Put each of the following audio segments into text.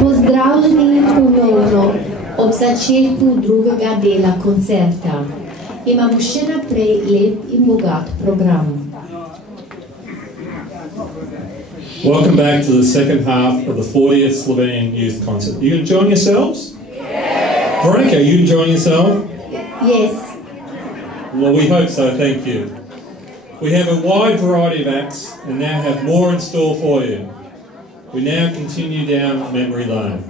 Pozdravljeni ponovno ob začetku drugega dela koncerta. Imamo še naprej lep in bogat program. Welcome back to the second half of the 40th Slovenian Youth Concert. Are you enjoying yourselves? Yes. Veronica, are you enjoying yourself? Yes. Well, we hope so, thank you. We have a wide variety of acts and now have more in store for you. We now continue down memory lane.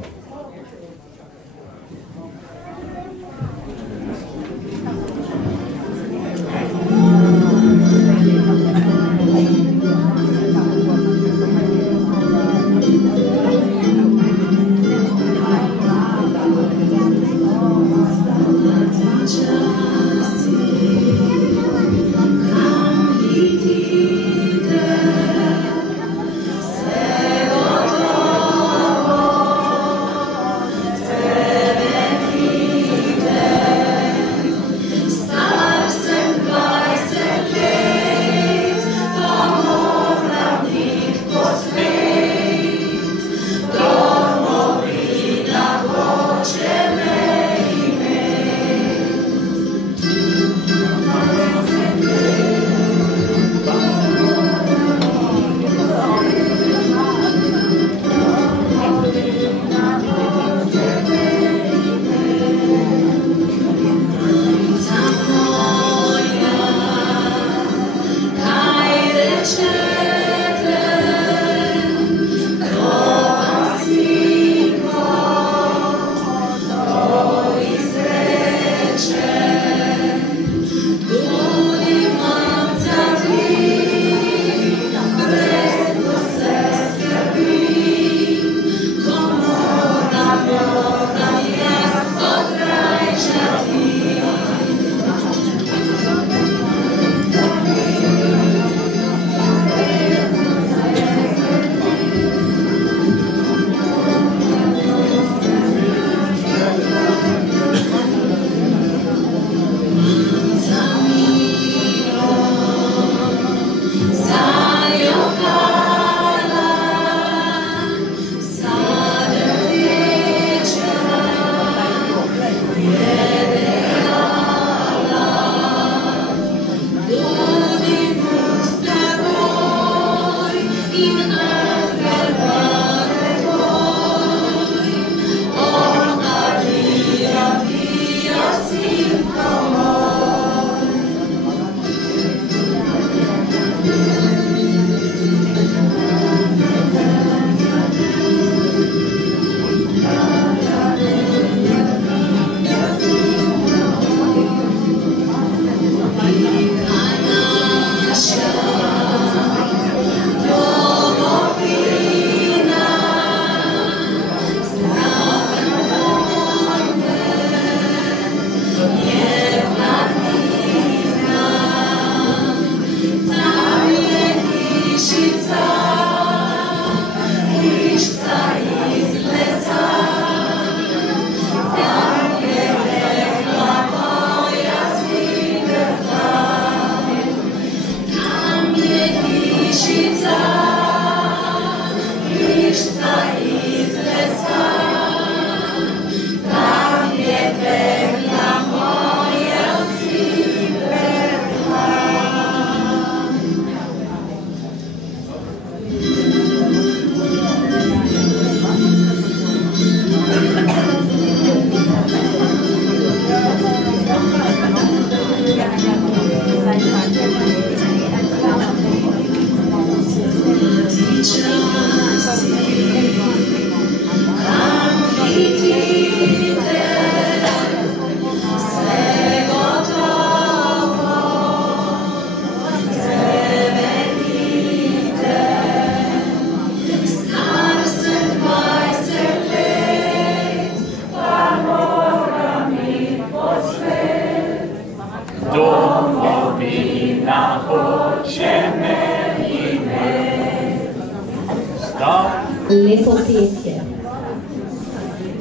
Lepo petje.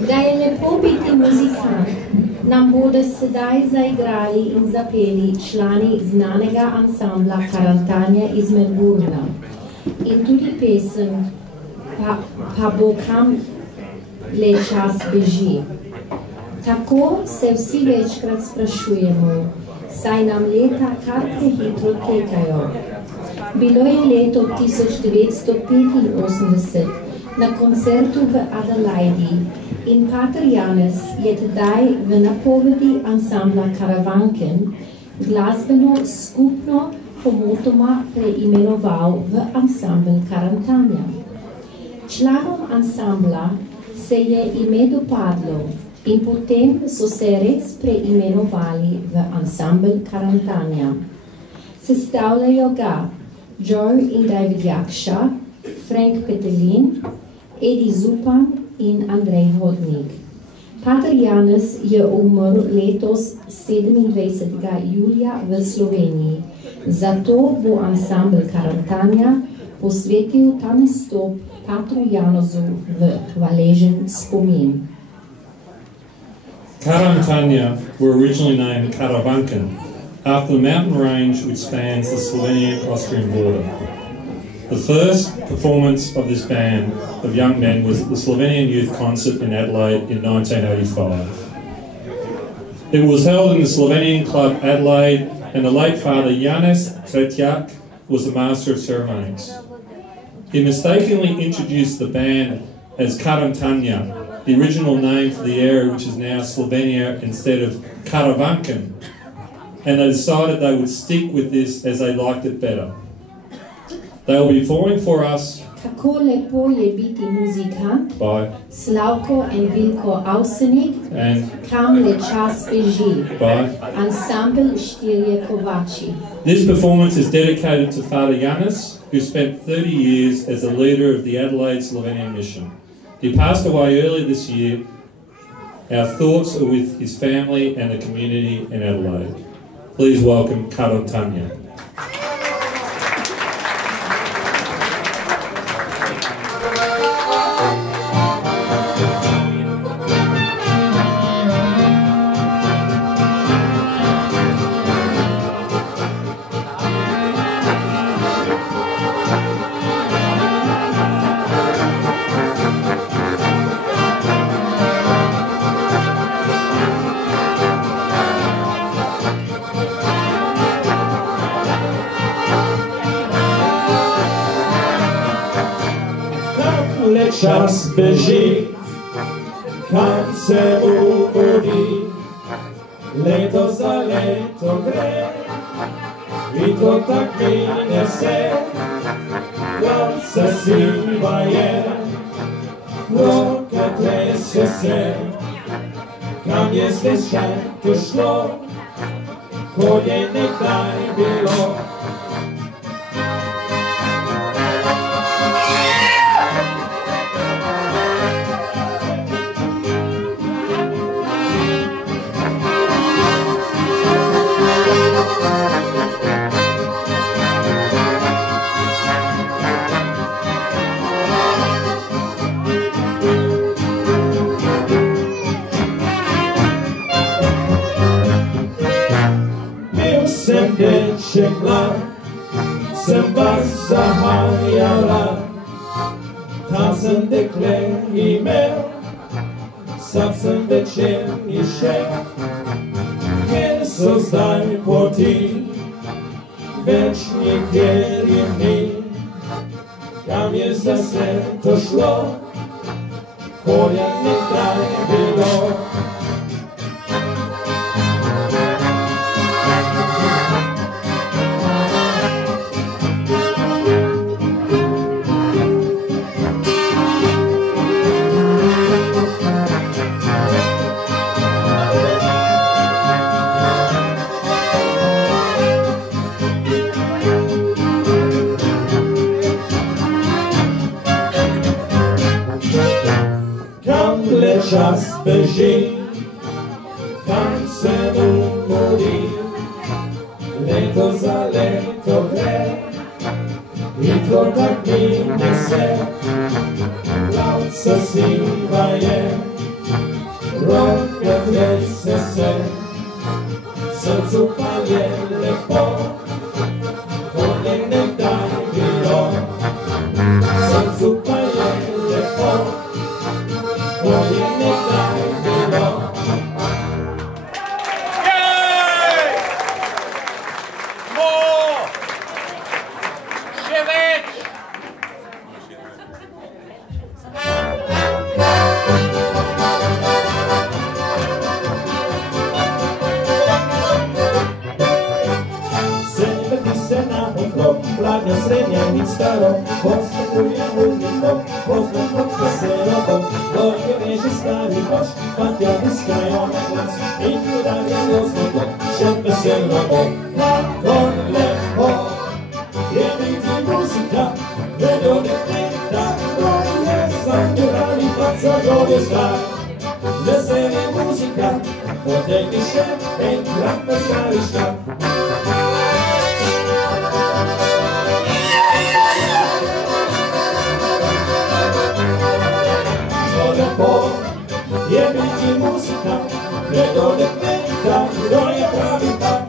Da je lepo biti muzikant, nam bodo sedaj zaigrali in zapeli člani znanega ansambla Karantanja iz Melbourna in tudi pesem pa bo kam le čas beži. Tako se vsi večkrat sprašujemo, saj nam leta kar prehitro tekajo. Bilo je leto 1985 na koncertu v Adelaidi in pater Janez je tedaj v napovedi ansambla Karavanken glasbeno skupno pomotoma preimenoval v ansambl Karantanja. Članom ansambla se je ime dopadlo in potem so se res preimenovali v ansambl Karantanja. Sestavljajo ga Joy in David Jakša, Frank Petelin, Edi Zupan in Andrej Hodnik. Pater Janez je umrl letos 27. julija v Sloveniji, zato bo ansambl Karantanja posvetil ta nastop Patru Janezu v hvaležen spomin. Karantanja were originally named Karavanken, after the mountain range which spans the Slovenian-Austrian border. The first performance of this band of young men was at the Slovenian Youth Concert in Adelaide in 1985. It was held in the Slovenian Club Adelaide, and the late Father Janez Tretjak was the master of ceremonies. He mistakenly introduced the band as Karantanja, the original name for the area which is now Slovenia, instead of Karavanken, and they decided they would stick with this as they liked it better. They will be performing for us Kako lepo je biti muzikant, by Slavko in Vilko Avsenik, and Kam le čas beži, by. ansambl Štirje Kovači. This performance is dedicated to Father Janez, who spent 30 years as the leader of the Adelaide Slovenian mission. He passed away earlier this year. Our thoughts are with his family and the community in Adelaide. Please welcome Karantanja. Čas beži, kam se umori, leto za leto gre, in to tak mine se, glav se siva je, roka trese se, kam je zdaj to šlo, ko je nekdaj bilo. Še mlad, sem vas zahajala, tam sem dekle imel, sam sem večer išel, kjer so zdaj poti, več nikjer jih ni, kam je zase to šlo, ko je nekdaj bilo. Čas beži, kam se umori, leto za leto gre, hitro tak mine se, glavca siva je, roka trese se, srcu pa je lepo, ko je nekdaj bilo, srcu pa je lepo. mladnjo, srednja in staro, poslušuje muziko, poslušuje veselo, dolgo reži stari pač, fantja iskajo na glas in podarjajo zgodbo, še veselo bo, kako lepo je biti muzika, vedo dekleta, kdo je sanjurali pač za gode star. Vesel je muzika, potegni še enkrat na stari škaf. Lepo je biti muzika, gredo dekleta, kdo je pravi tak.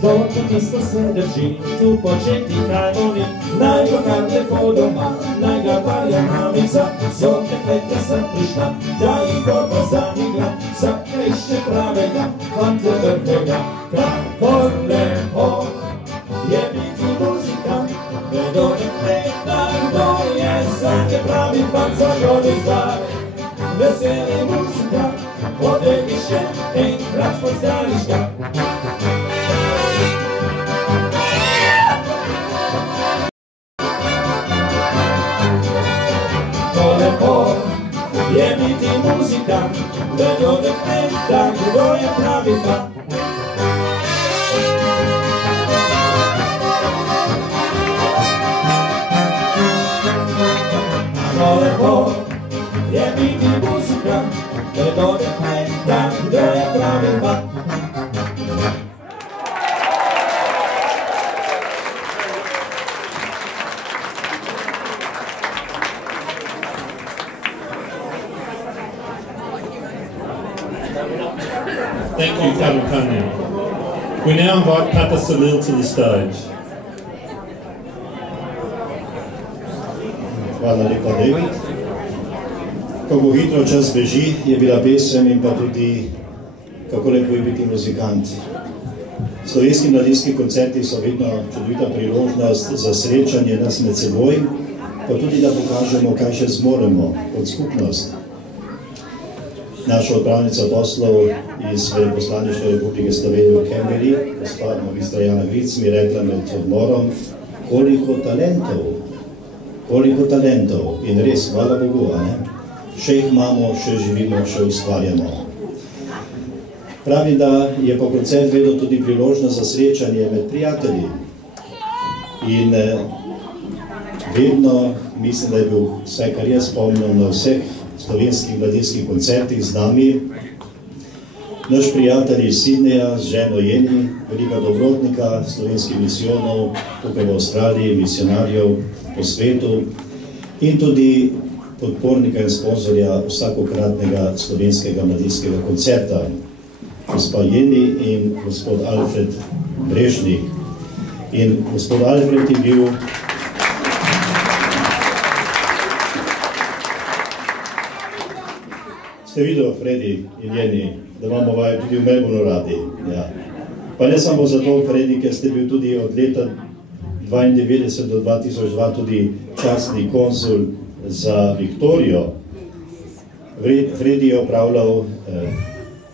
Zlato mesto se drži, tu početi kraj voli, naj bo kar lepo doma, naj ga varja mamica, zon dekleta sem prišla, da jih borba zanigra, vsaka išče pravega, fantja vrhnega, kako lepo je biti muzika, vedo dekleta, kdo je zanje pravi fant za gode zdaj. Vesel je muzika, potegni še enkrat pod stari škaf. Je biti muzika, vedo dekleta, kdo je pravi fant. Lepo je biti muzika, vedo dekleta, kdo je pravi fant. Thank you, Karukanya. We now invite Papa Salil to the stage. Hvala lepa, David. Kako hitro čas beži, je bila pesem in pa tudi kako lepo je biti muzikant. Slovenski mladinski koncerti so vedno čudovita priložnost za srečanje nas med seboj, pa tudi da pokažemo, kaj še zmoremo kot skupnost. Naša odpravnica poslov iz Veleposlaništva Republike Slovenije v Canberri, gospa magistra Jana Gric, mi rekla med odmorom, koliko talentov in res, hvala Bogu, a ne? Še jih imamo, še živimo, še ustvarjamo. Pravi, da je po koncert vedno tudi priložnost za srečanje med prijatelji in vedno, mislim, da je bil vse, kar jaz spomnim na vseh slovenskih mladinskih koncertih z nami, naš prijatelj iz Sydneja z ženo Jeni, velika dobrotnika slovenskih misijonov tukaj v Avstraliji, misionarjev po svetu in tudi podpornika in sponzorja vsakokratnega slovenskega mladinskega koncerta, gospa Jeni in gospod Alfred Brežnik. In gospod Alfred je bil ste videli, Fredi in Jeni, da imamo vaju tudi v Melbourneu radi. Ja. Pa ne samo zato, Fredi, ker ste bil tudi od leta 1992 do 2002 tudi častni konzul za Viktorijo. Fredi je opravljal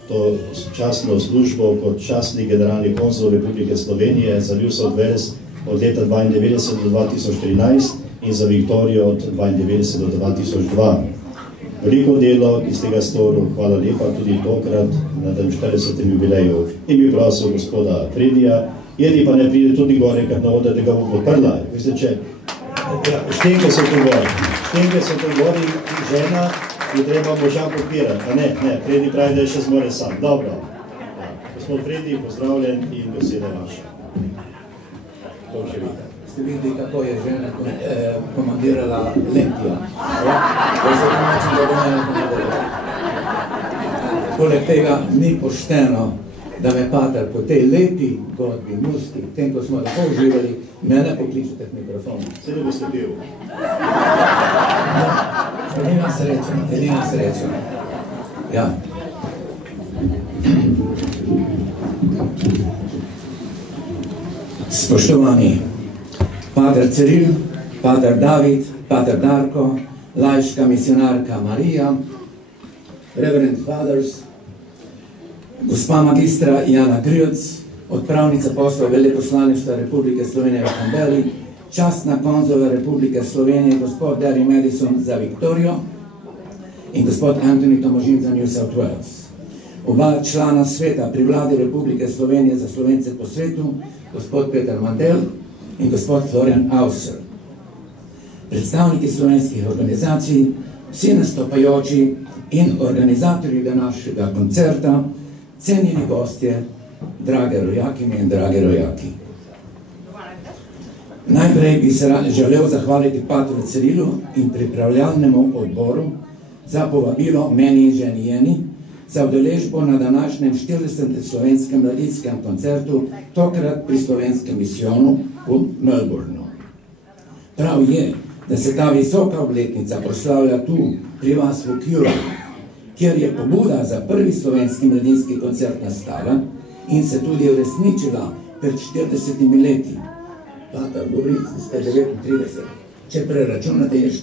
to častno službo kot častni generalni konzul Republike Slovenije za New South Wales od leta 1992 do 2013 in za Viktorijo od 1992 do 2002. Veliko delo, ki ste ga storil, hvala lepa tudi tokrat na tem 40. jubileju. In bi prosil gospoda Fredija, Jeni pa ne pride tudi gore, kad na voda, da ga bo podprla. Veste, če štenke so tu gori, žena je treba moža podpirati, a ne, Fredi pravi, da je še zmore sam. Dobro. Gospod Fredi, pozdravljen in beseda vaša. To še vidite. Ste videli, kako je žena komandirala Lentija. Da se domačim, da bo mene komandirala. Poleg tega ni pošteno, da me pater po tej lepi godbi, muski, tem, ko smo tako uživali, mene pokličete v mikrofon. Se ne boste bil. Edina sreča. Ja. Spoštovani, Pater Ciril, Pater David, Pater Darko, laiška misionarka Marija, Reverend Fathers, gospa magistra Jana Grioc, odpravnica poslov Veleposlaništva Republike Slovenije v Canberri, častna konzula Republike Slovenije, gospod Derry Madison za Viktorijo in gospod Anthony Tomažin za New South Wales. Oba člana sveta pri vladi Republike Slovenije za Slovence po svetu, gospod Peter Mandel in gospod Florian Auser. Predstavniki slovenskih organizacij, vsi nastopajoči in organizatorji današnjega koncerta, cenjeni gostje, drage rojakinje in drage rojaki. Najprej bi se želel zahvaliti Patru Cirilu in pripravljalnemu odboru za povabilo meni in ženi Jeni za udeležbo na današnjem 40. slovenskem mladinskem koncertu, tokrat pri slovenskem misijonu v Melbourneu. Prav je, da se ta visoka obletnica proslavlja tu, pri vas v Kjuru, kjer je pobuda za prvi slovenski mladinski koncert nastala in se tudi uresničila pred 40 leti. Pater, govorite, ste 39, če preračunate je 40.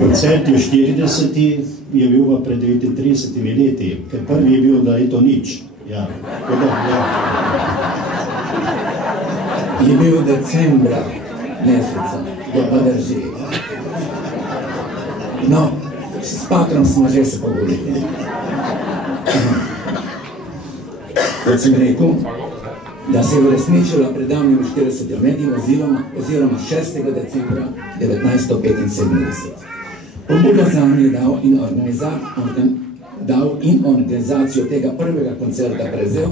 Koncert je 40, je bil pa pred 39 leti, ker prvi je bil, da je to nič. Ja. Je bil decembra meseca, da pa drži. No, s Patrom smo že se pogovorili. Kot sem rekel, da se je uresničila pred davnim 40 leti oziroma 6. decembra 1975. Pobudo zanj je dal in organizacijo tega prvega koncerta prevzel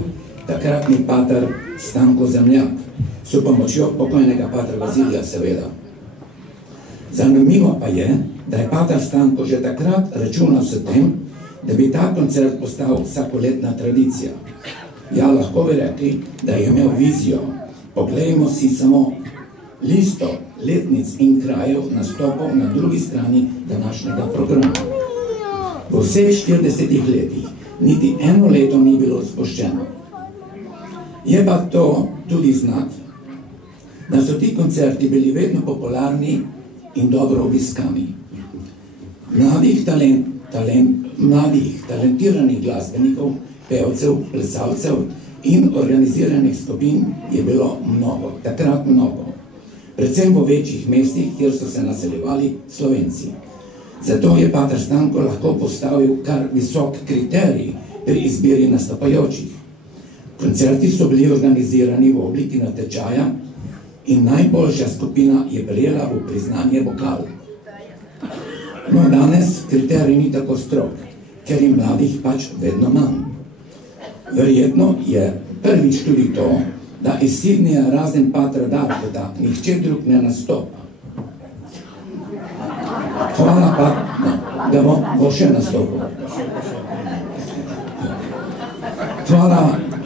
takratni pater Stanko Zemljak, s pomočjo pokojnega patra Vazilija seveda. Zanimivo pa je, da je pater Stanko že takrat računal s tem, da bi ta koncert postal vsakoletna tradicija. Ja, lahko bi rekli, da je imel vizijo. Poglejmo si samo listo letnic in krajev nastopov na drugi strani današnjega programa. V vseh 40 letih niti eno leto ni bilo spuščeno. Je pa to tudi znak, da so ti koncerti bili vedno popularni in dobro obiskani. Mladih talentiranih glasbenikov, pevcev, plesalcev in organiziranih skupin je bilo mnogo, takrat mnogo. Predvsem v večjih mestih, kjer so se naseljevali Slovenci. Zato je pater Stanko lahko postavil kar visok kriterij pri izbiri nastopajočih. Koncerti so bili organizirani v obliki natečaja in najboljša skupina je prejela v priznanje vokal. No, danes kriterij ni tako strog, ker je mladih pač vedno manj. Verjetno je prvič tudi to, da iz Sydneyja razen patra Darkota nihče drug ne nastopa. Hvala pa, no, da bo še nastopil.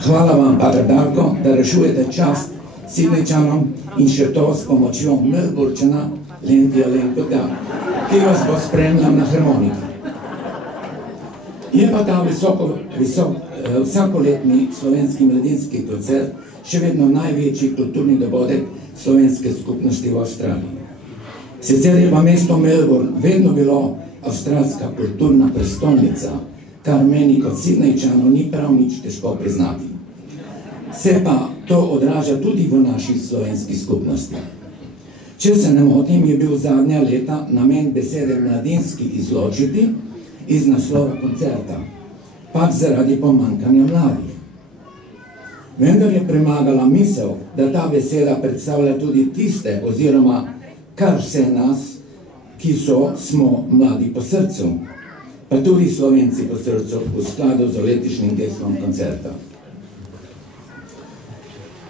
Hvala vam, pater Darko, da rešujete čast Sydneyčanom in še to s pomočjo Melbournečana Lentija Lenkota, ki vas bo spremljal na harmoniki. Je pa ta vsakoletni slovenski mladinski koncert še vedno največji kulturni dogodek slovenske skupnosti v Avstraliji. Sicer je pa mesto Melbourne vedno bilo avstralska kulturna prestolnica, kar meni kot Sydneyčanu ni prav nič težko priznati. Se pa to odraža tudi v naši slovenski skupnosti. Če se ne motim, je bil zadnja leta namen besede mladinski izločiti iz naslova koncerta, pač zaradi pomanjkanja mladih. Vendar je premagala misel, da ta beseda predstavlja tudi tiste oziroma kar vse nas, ki smo mladi po srcu, pa tudi Slovenci po srcu v skladu z letošnjim geslom koncerta.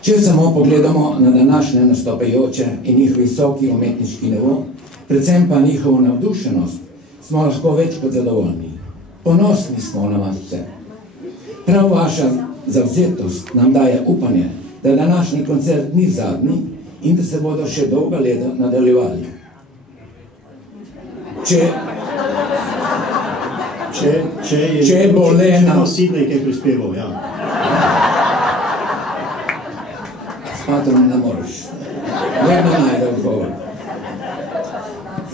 Če samo pogledamo na današnje nastopajoče in njih visoki umetniški nivo, predvsem pa njihovo navdušenost, smo lahko več kot zadovoljni. Ponosni smo na vas vse. Prav vaša zavzetost nam daje upanje, da današnji koncert ni zadnji in da se bodo še dolga leta nadaljevali. Če bo Lena... Sidney, ki je prispeval, ja. S patrom ne moreš. vedno najde odgovor.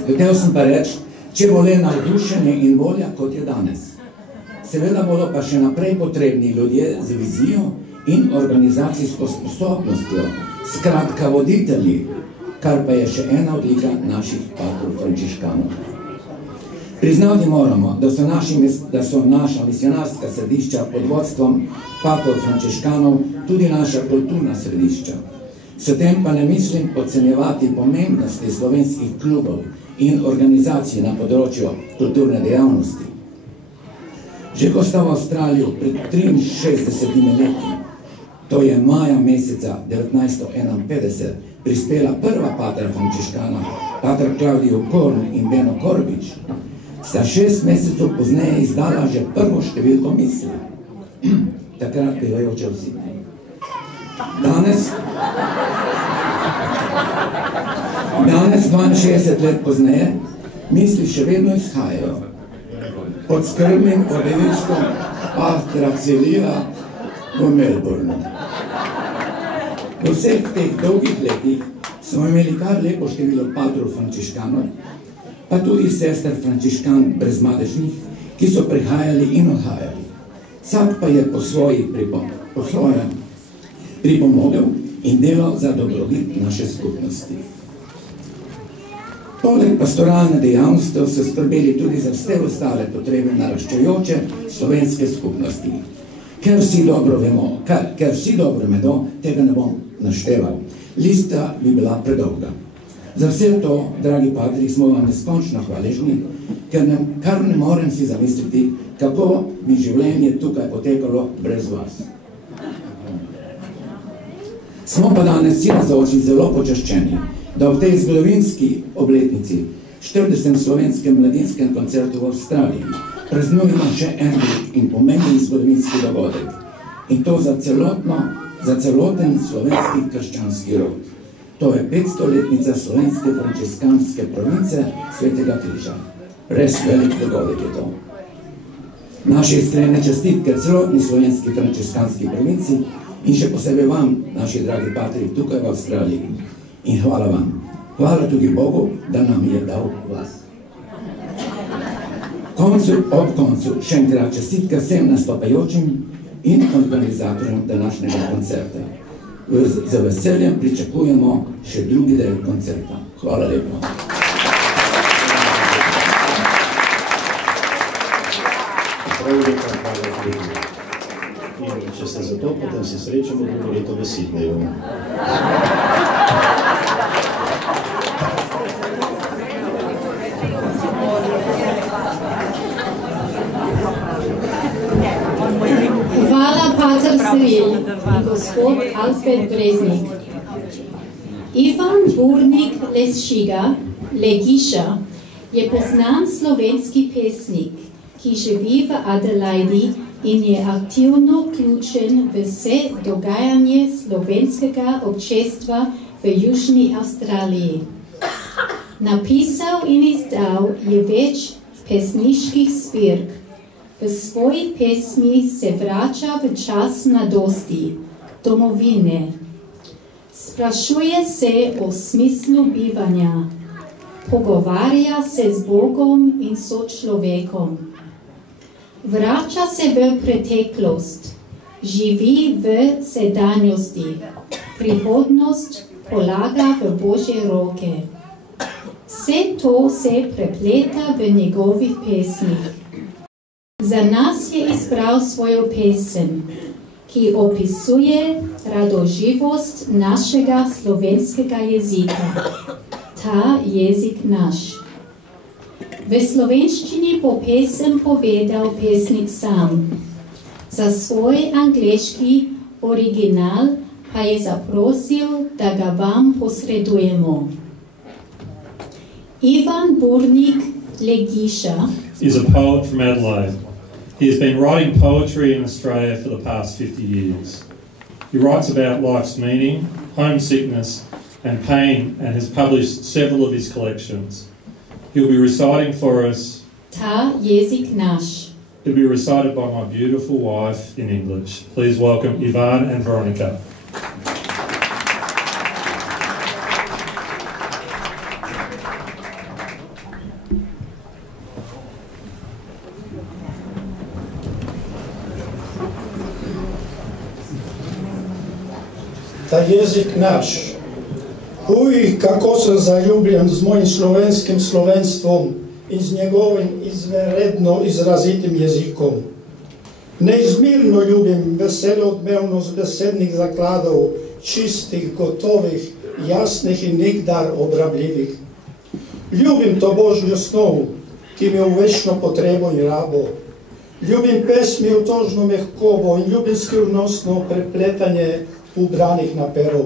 Hotel sem pa reči, če bo le navdušenje in volja, kot je danes. Seveda bodo pa še naprej potrebni ljudje z vizijo in organizacijsko sposobnostjo, skratka voditelji, kar pa je še ena odlika naših patrov frančiškanov. Priznati moramo, da so naša misionarska središča pod vodstvom patrov frančiškanov tudi naša kulturna središča. S tem pa ne mislim podcenjevati pomembnosti slovenskih klubov in organizacij na področju kulturne dejavnosti. Že ko sta v Avstralijo pred 63 leti, to je maja meseca 1951, prispela prva patra frančiškana, patra Klaudijo Korn in Beno Korbič, sta 6 mesecev pozneje izdala že prvo številko misli, takrat pevajoče v Sydneyju. Danes, 62 let pozneje, misli še vedno izhajajo pod skrbnim odeličkom patra Celija v Melbournu. V vseh teh dolgih letih smo imeli kar lepo število patrov frančiškanov, pa tudi sester frančiškan brezmadežnih, ki so prihajali in odhajali. Vsak pa je po svojem pripomogel in delal za dobrobit naše skupnosti. Poleg pastoralne dejavnosti so skrbeli tudi za vse ostale potrebe naraščajoče slovenske skupnosti. Ker vsi dobro vedo, tega ne bom našteval. Lista bi bila predolga. Za vse to, dragi patri, smo vam neskončno hvaležni, kar ne morem si zamisliti, kako bi življenje tukaj potekalo brez vas. Smo pa danes vsi navzoči zelo počaščeni, da v tej zgodovinski obletnici, 40. slovenskem mladinskem koncertu v Avstraliji, praznujemo še en in pomemben zgodovinski dogodek. In to za celoten slovenski krščanski rod. To je 500-letnica slovenske frančiskanske province Svetega Križa. Res velik dogodek je to. Naše iskrene čestitke celotni slovenski frančiskanski provinci in še posebej vam, naši dragi patri, tukaj v Avstraliji. In hvala vam. Hvala tudi Bogu, da nam je dal vas. Ob koncu še enkrat čestitke vsem nastopajočim in organizatorjem današnjega koncerta. Z veseljem pričakujemo še drugi del koncerta. Hvala lepa. In če ste za to, potem se srečamo drugo leto v Sydneyju. Hvala, pater Cyril in gospod Alfred Breznik. Ivan Burnik Legiša je poznan slovenski pesnik, ki živi v Adelaidi in je aktivno vključen v vse dogajanje slovenskega občestva v Južni Avstraliji. Napisal in izdal je več pesniških zbirk. V svoji pesmi se vrača v čas mladosti, domovine. Sprašuje se o smislu bivanja. Pogovarja se z Bogom in sočlovekom. Vrača se v preteklost. Živi v sedanjosti. Prihodnost polaga v Božje roke. Vse to se prepleta v njegovih pesmih. Za nas je izbral svojo pesem, ki opisuje radoživost našega slovenskega jezika. Ta jezik naš. V slovenščini bo pesem povedal pesnik sam. Za svoj angleški original pa je zaprosil, da ga vam posredujemo. Ivan Burnik Legiša is a poet from Adelaide. He has been writing poetry in Australia for the past 50 years. He writes about life's meaning, homesickness and pain and has published several of his collections. He'll be reciting for us. Ta jezik naš. It'll be recited by my beautiful wife in English. Please welcome Ivan and Veronica. jezik naš. Uj, kako sem zaljubljen z mojim slovenskim slovenstvom in z njegovim izredno izrazitim jezikom. Neizmirno ljubim veselo odmevnost besednih zakladov, čistih, gotovih, jasnih in nikdar obrabljivih. Ljubim to božjo snov, ki mi v večno potrebo in rabo. Ljubim pesmi otožno mehkobo in ljubim skrivnostno prepletanje ubranih naperov.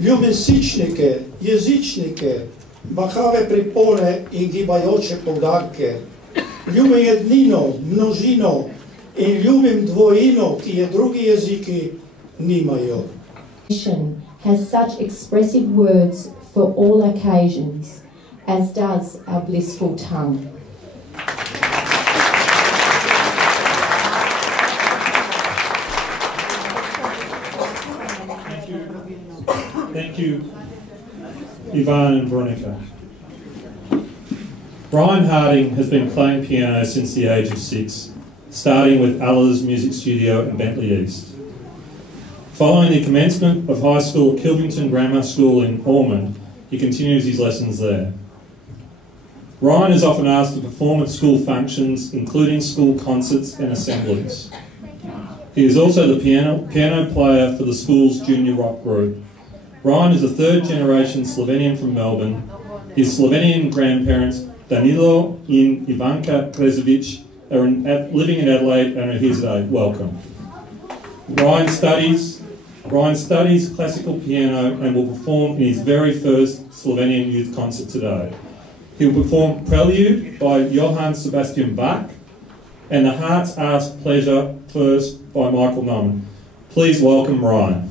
Ljubim sičnike, jezičnike, bahave pripore in gibajoče poudarke. Ljubim jednino, množino in ljubim dvojino, ki je drugi jeziki nimajo. Has such expressive words for all occasions, as does our blissful tongue. Thank you, Ivan and Veronica. Brian Harding has been playing piano since the age of 6, starting with Allah's Music Studio in Bentley East. Following the commencement of high school at Kilvington Grammar School in Ormond, he continues his lessons there. Ryan is often asked to perform at school functions, including school concerts and assemblies. He is also the piano player for the school's junior rock group. Ryan is a third-generation Slovenian from Melbourne. His Slovenian grandparents, Danilo and Ivanka Krezovic, are living in Adelaide and are here today. Welcome. Ryan studies classical piano and will perform in his very first Slovenian youth concert today. He will perform Prelude by Johann Sebastian Bach and The Heart's Ask Pleasure First by Michael Nyman. Please welcome Ryan.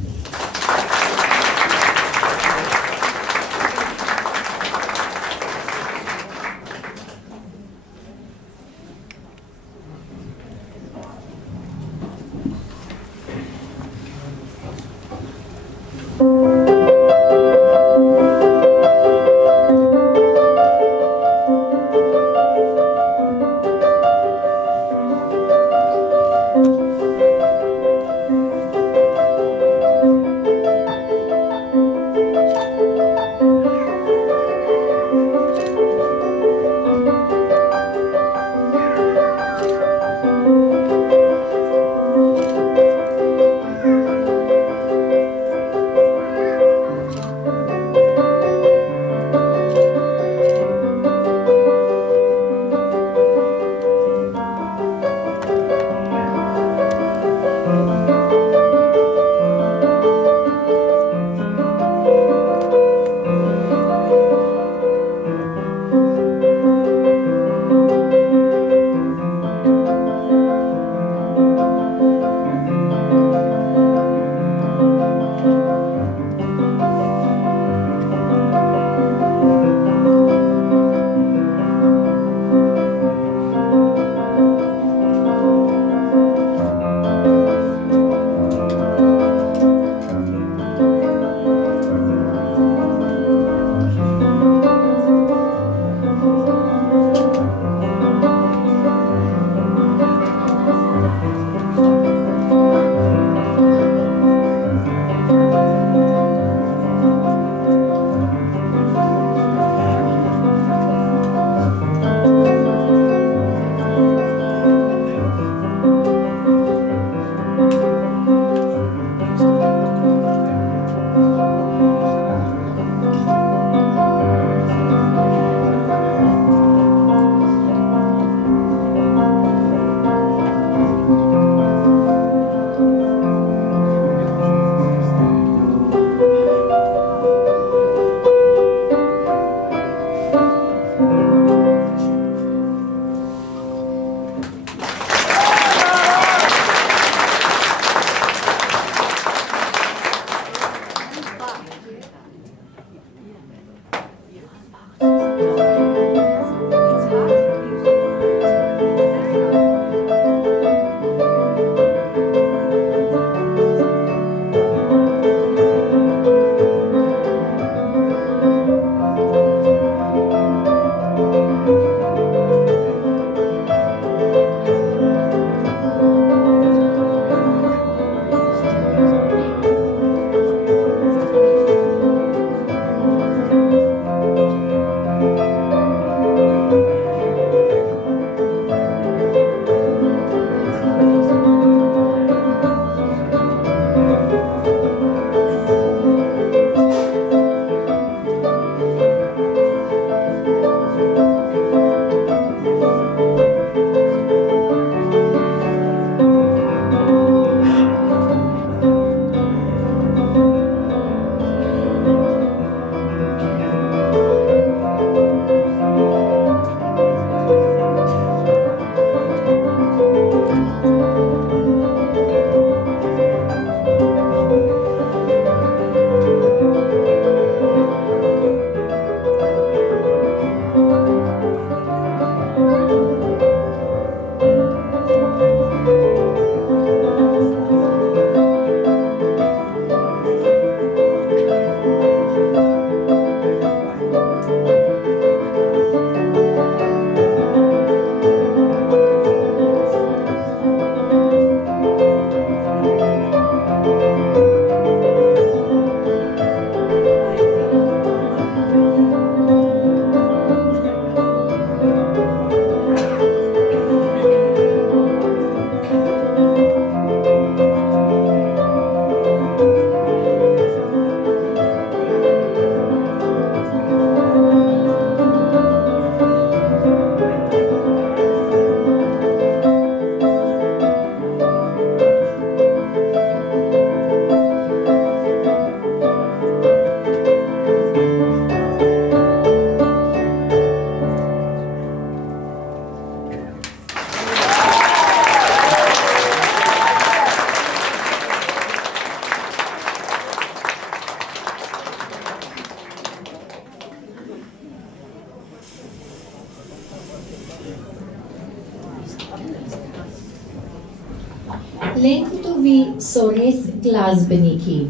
Lenkotovi so res glasbeniki.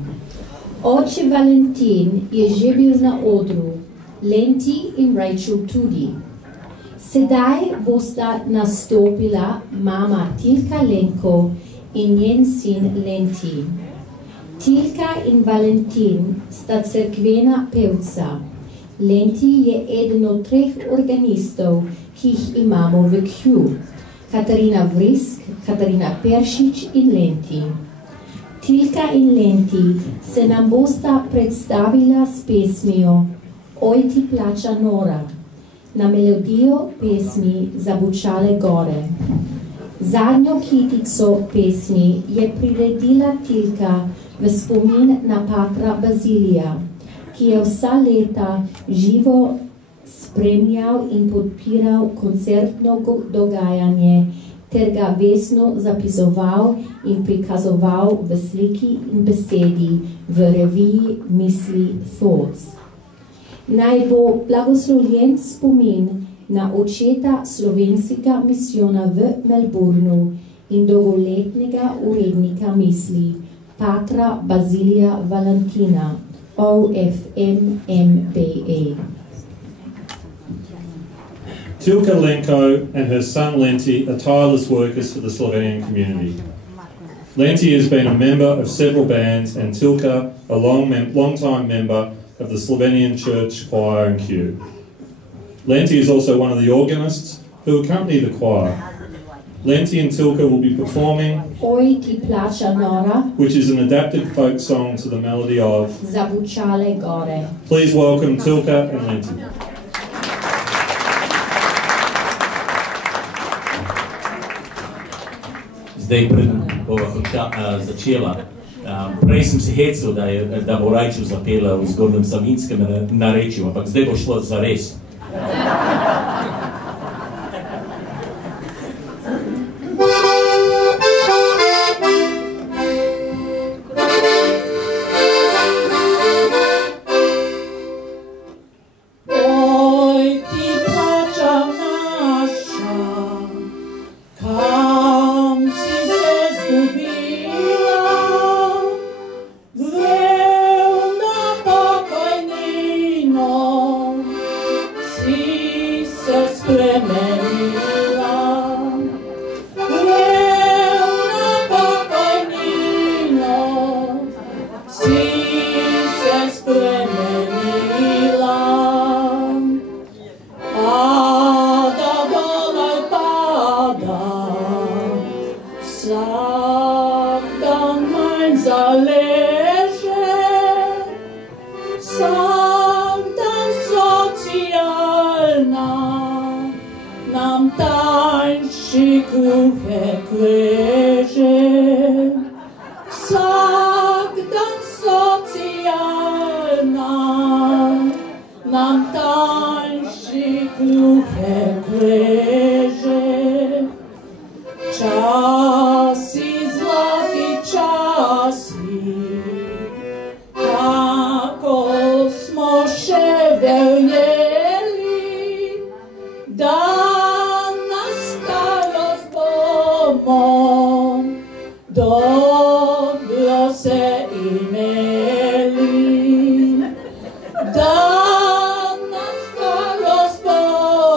Oče Valentin je že bil na odru, Lenti in Rachel tudi. Sedaj bosta nastopila mama Tilka Lenko in njen sin Lenti. Tilka in Valentin sta cerkvena pevca. Lenti je eden od 3 organistov, ki jih imamo v Q. Katarina Vrisk, Katarina Peršič in Lenti. Tilka in Lenti se nam bosta predstavila s pesmijo Oj ti plača nora, na melodijo pesmi Zabučale gore. Zadnjo kitico pesmi je priredila Tilka v spomin na patra Bazilija, ki je vsa leta živo spremljal in podpiral koncertno dogajanje ter ga vesno zapisoval in prikazoval v sliki in besedi v reviji Misli Thoughts. Naj bo blagoslovljen spomin na očeta slovenskega misijona v Melbourneu in dolgoletnega urednika misli, patra Bazilija Valentina, OFM MBA. Tilka Lenko and her son Lenti are tireless workers for the Slovenian community. Lenti has been a member of several bands and Tilka a long-time member of the Slovenian Church Choir and Q. Lenti is also one of the organists who accompany the choir. Lenti and Tilka will be performing Oj ti plača nora, which is an adapted folk song to the melody of Zabučale gore. Please welcome Tilka and Lenti. Zdaj, bova začela. Prej sem se hecel, da bo Rachel zapela v zgornjem savinskem narečju, ampak zdaj bo šlo zares.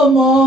Como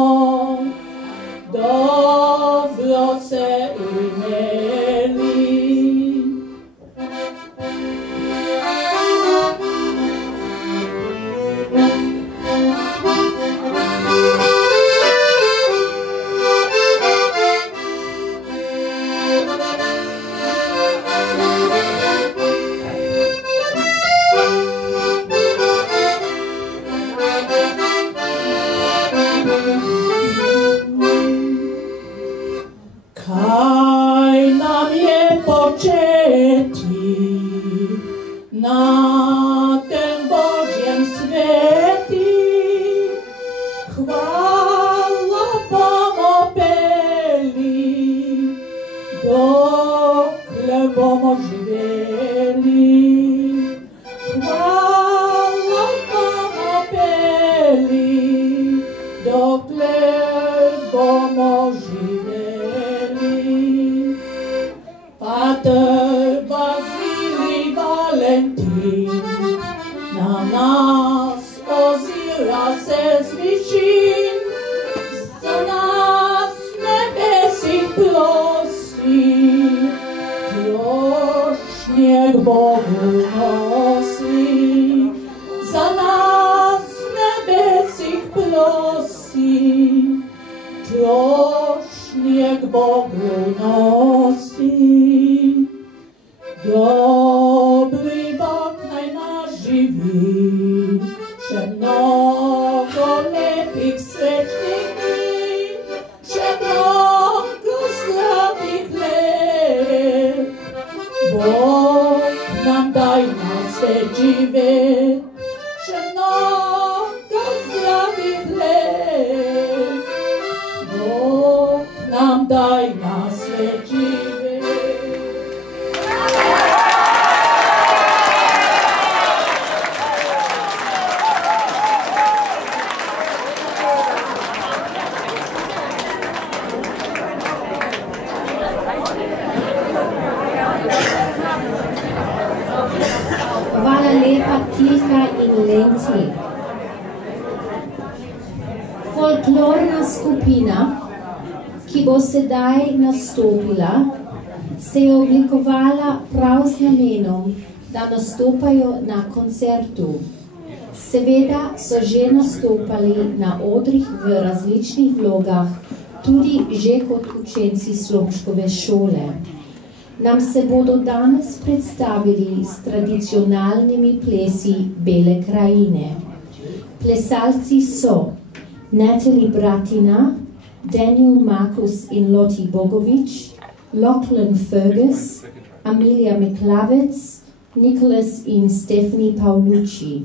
na nas ozira se z višin, za nas nebesih prosi, plošnjeg Bogu nosi, za nas nebesih prosi, plošnjeg Bogu nosi. Dobry Bog naj nas živi, še mnogo lepih srečnih dni, še mnogo zdravih let. Bog nam daj na svet živet, še mnogo zdravih let. Bog nam daj na svet živet. Hvala lepa, Tilka in Lenti. Folklorna skupina, ki bo sedaj nastopila, se je oblikovala prav z namenom, da nastopajo na koncertu. Seveda so že nastopali na odrih v različnih vlogah, tudi že kot učenci Slomškove šole. Nam se bodo danes predstavili s tradicionalnimi plesi Bele krajine. Plesalci so Natalie Bratina, Daniel Markus in Lottie Bogovič, Lachlan Fergus, Amelia Miklavec, Nicholas in Stephanie Paolucci.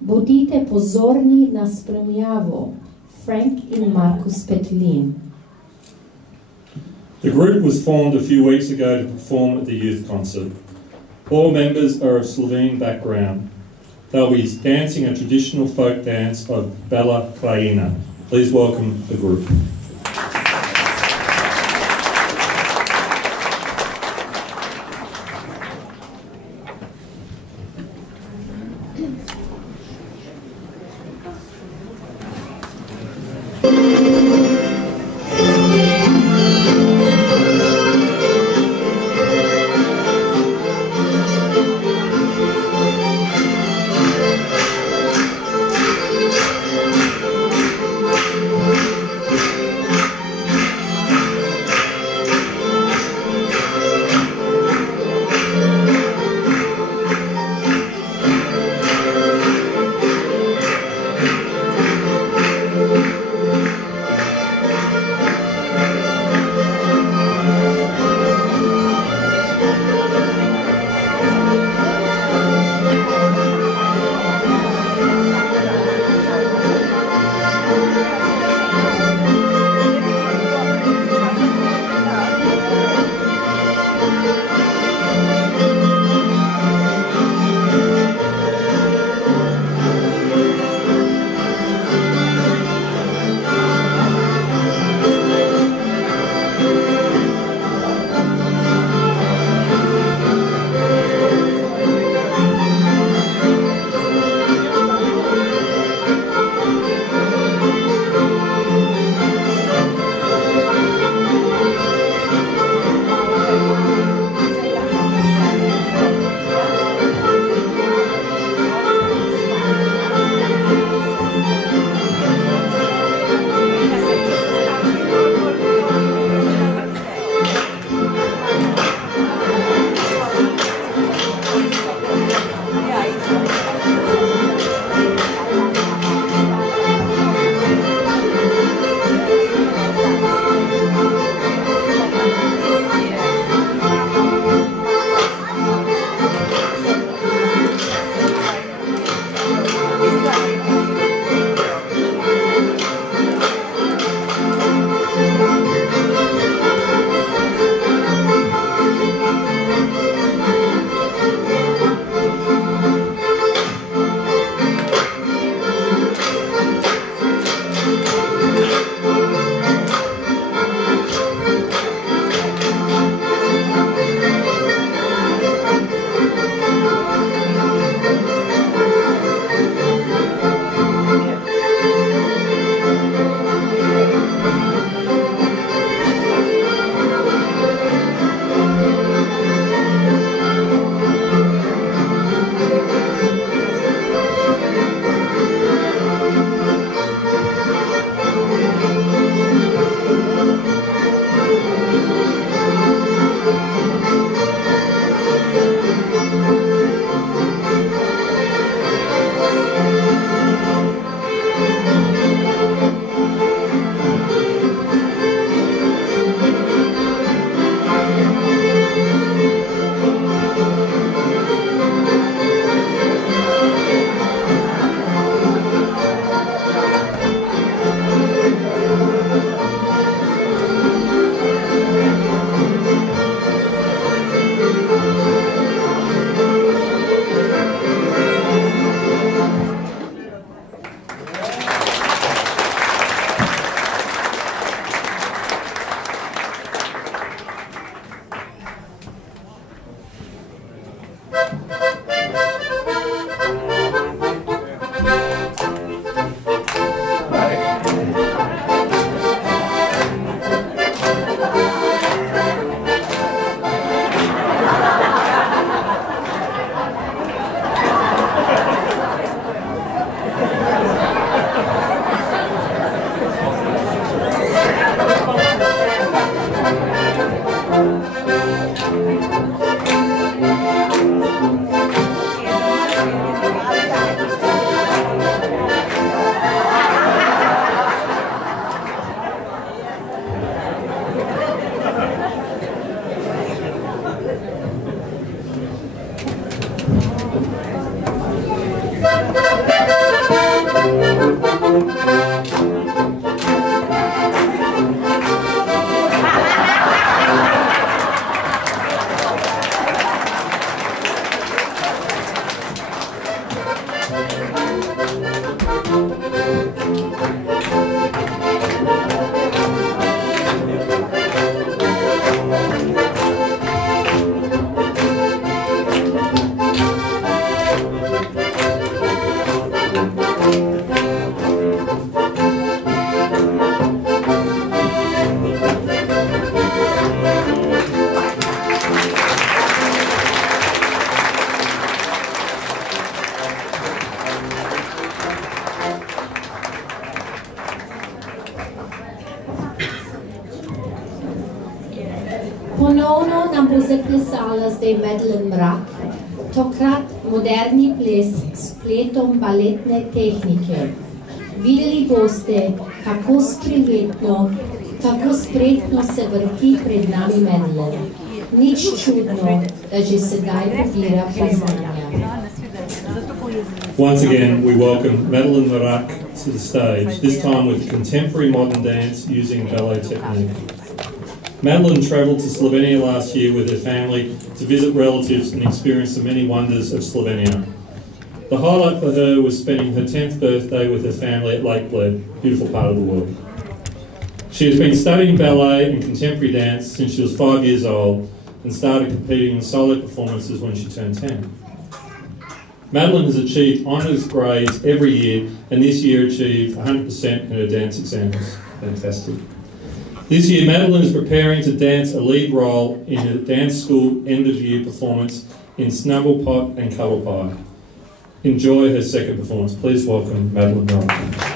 Bodite pozorni na spremljavo Frank in Markus Petlin. The group was formed a few weeks ago to perform at the youth concert. All members are of Slovene background. They'll be dancing a traditional folk dance of Bela Krajina. Please welcome the group. Ponovno nam bo zaplesala zdaj Madeleine Mrak, tokrat moderni ples s spletom baletne tehnike. Videli boste, kako sprijetno, kako spretno se vrti pred nami Madeleine. Nič čudno, da že sedaj pobira priznanja. Once again, we welcome Madeleine Mrak to the stage, this time with contemporary modern dance using ballet technique. Madeleine travelled to Slovenia last year with her family to visit relatives and experience the many wonders of Slovenia. The highlight for her was spending her 10th birthday with her family at Lake Bled, a beautiful part of the world. She has been studying ballet and contemporary dance since she was 5 years old and started competing in solo performances when she turned 10. Madeleine has achieved honours grades every year and this year achieved 100% in her dance exams. Fantastic. This year, Madeleine is preparing to dance a lead role in a dance school end-of-year performance in Snugglepot and Cuddlepie. Enjoy her second performance. Please welcome Madeleine Mrak.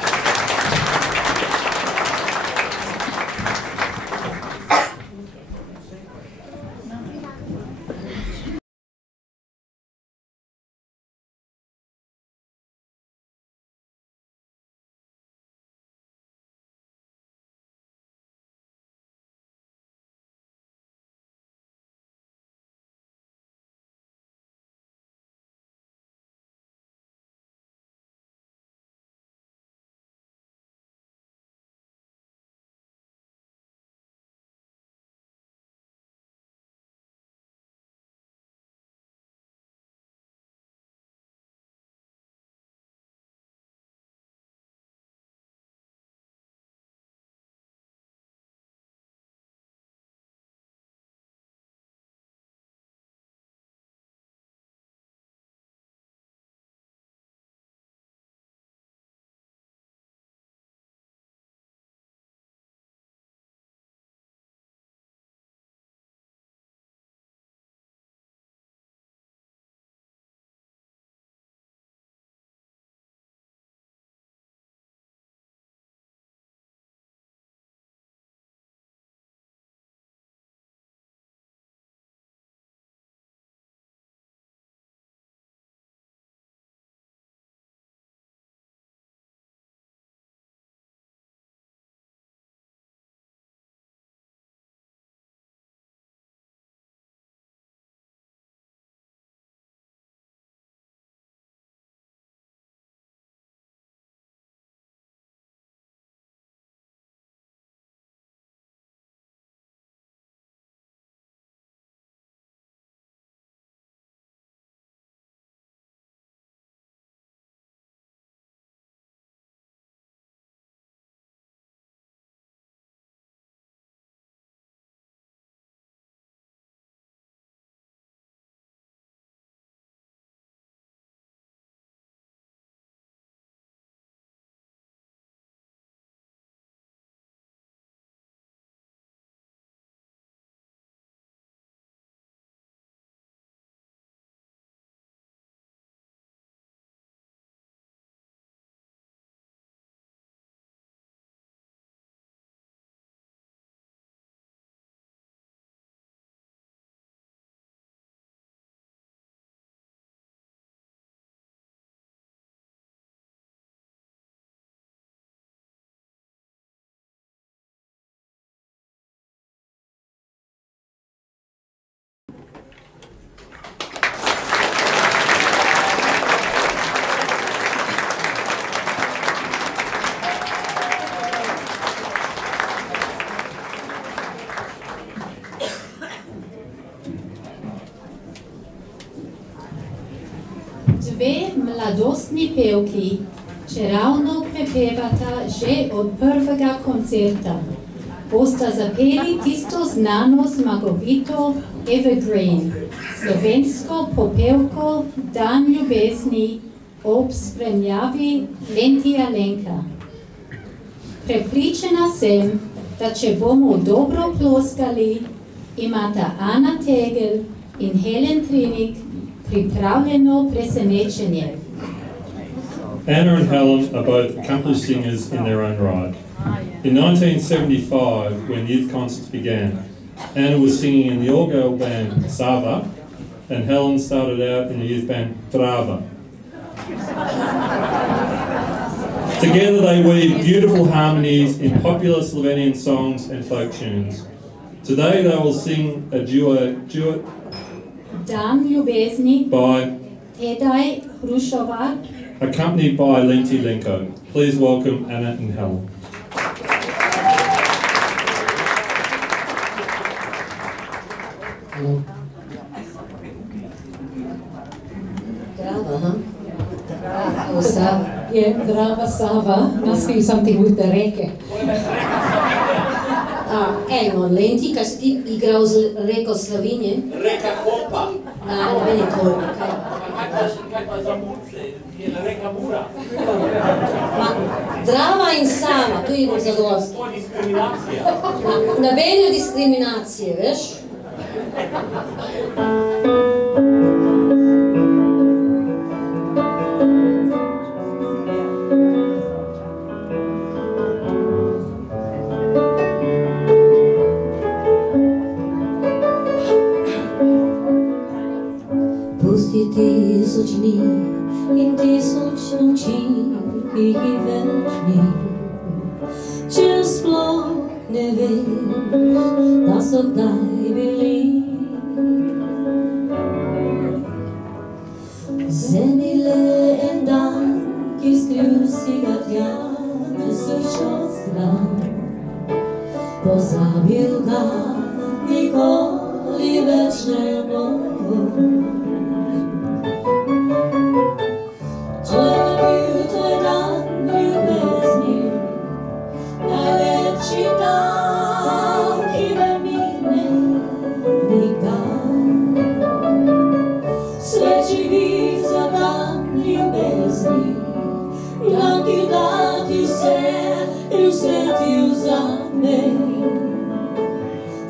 mladostni pevki, čeravno prepevata že od prvega koncerta, bosta zapeli tisto znano zmagovito Evergreen, slovensko popevko Dan ljubezni ob spremljavi Lentija Lenka. Prepričana sem, da če bomo dobro ploskali, imata Ana Tegel in Helen Trinik pripravljeno presenečenje. Anna and Helen are both accomplished singers in their own right. In 1975, when youth concerts began, Anna was singing in the all-girl band Sava, and Helen started out in the youth band Drava. Together they weave beautiful harmonies in popular Slovenian songs and folk tunes. Today they will sing a duet Dan ljubezni by Tedaj Hrušovar, accompanied by Lenti Lenko. Please welcome Anna and Helen. Hello. Drava, huh? Oh, Sava. Yeah, Drava Sava. Must be something with the reke. Eno, Lenti, kaj si ti igral z reko Slovenije? Reka Kopa. Ne vem nikoli. Kaj pa za Murce? Je reka Mura. Drava in Sava, tu imam zadovoljstvo. To je diskriminacija. Nobene diskriminacije, veš? Pusti tisoč dni in tisoč noči, ki jih več ni. Če sploh ne vem, da so kdaj bili. Vzemi le en dan, ki skril si ga tja, ne srčal stran. Pozabil ga, nikoli več ne bo. To je bil tvoj dan ljubezni, najlepši dan, ki ne mine nikdar. Svet živi za dan ljubezni, dan ki dati vse in vse ti vzame.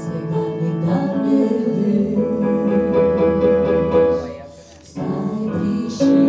Tega nikdar ne vem. Zdaj prišel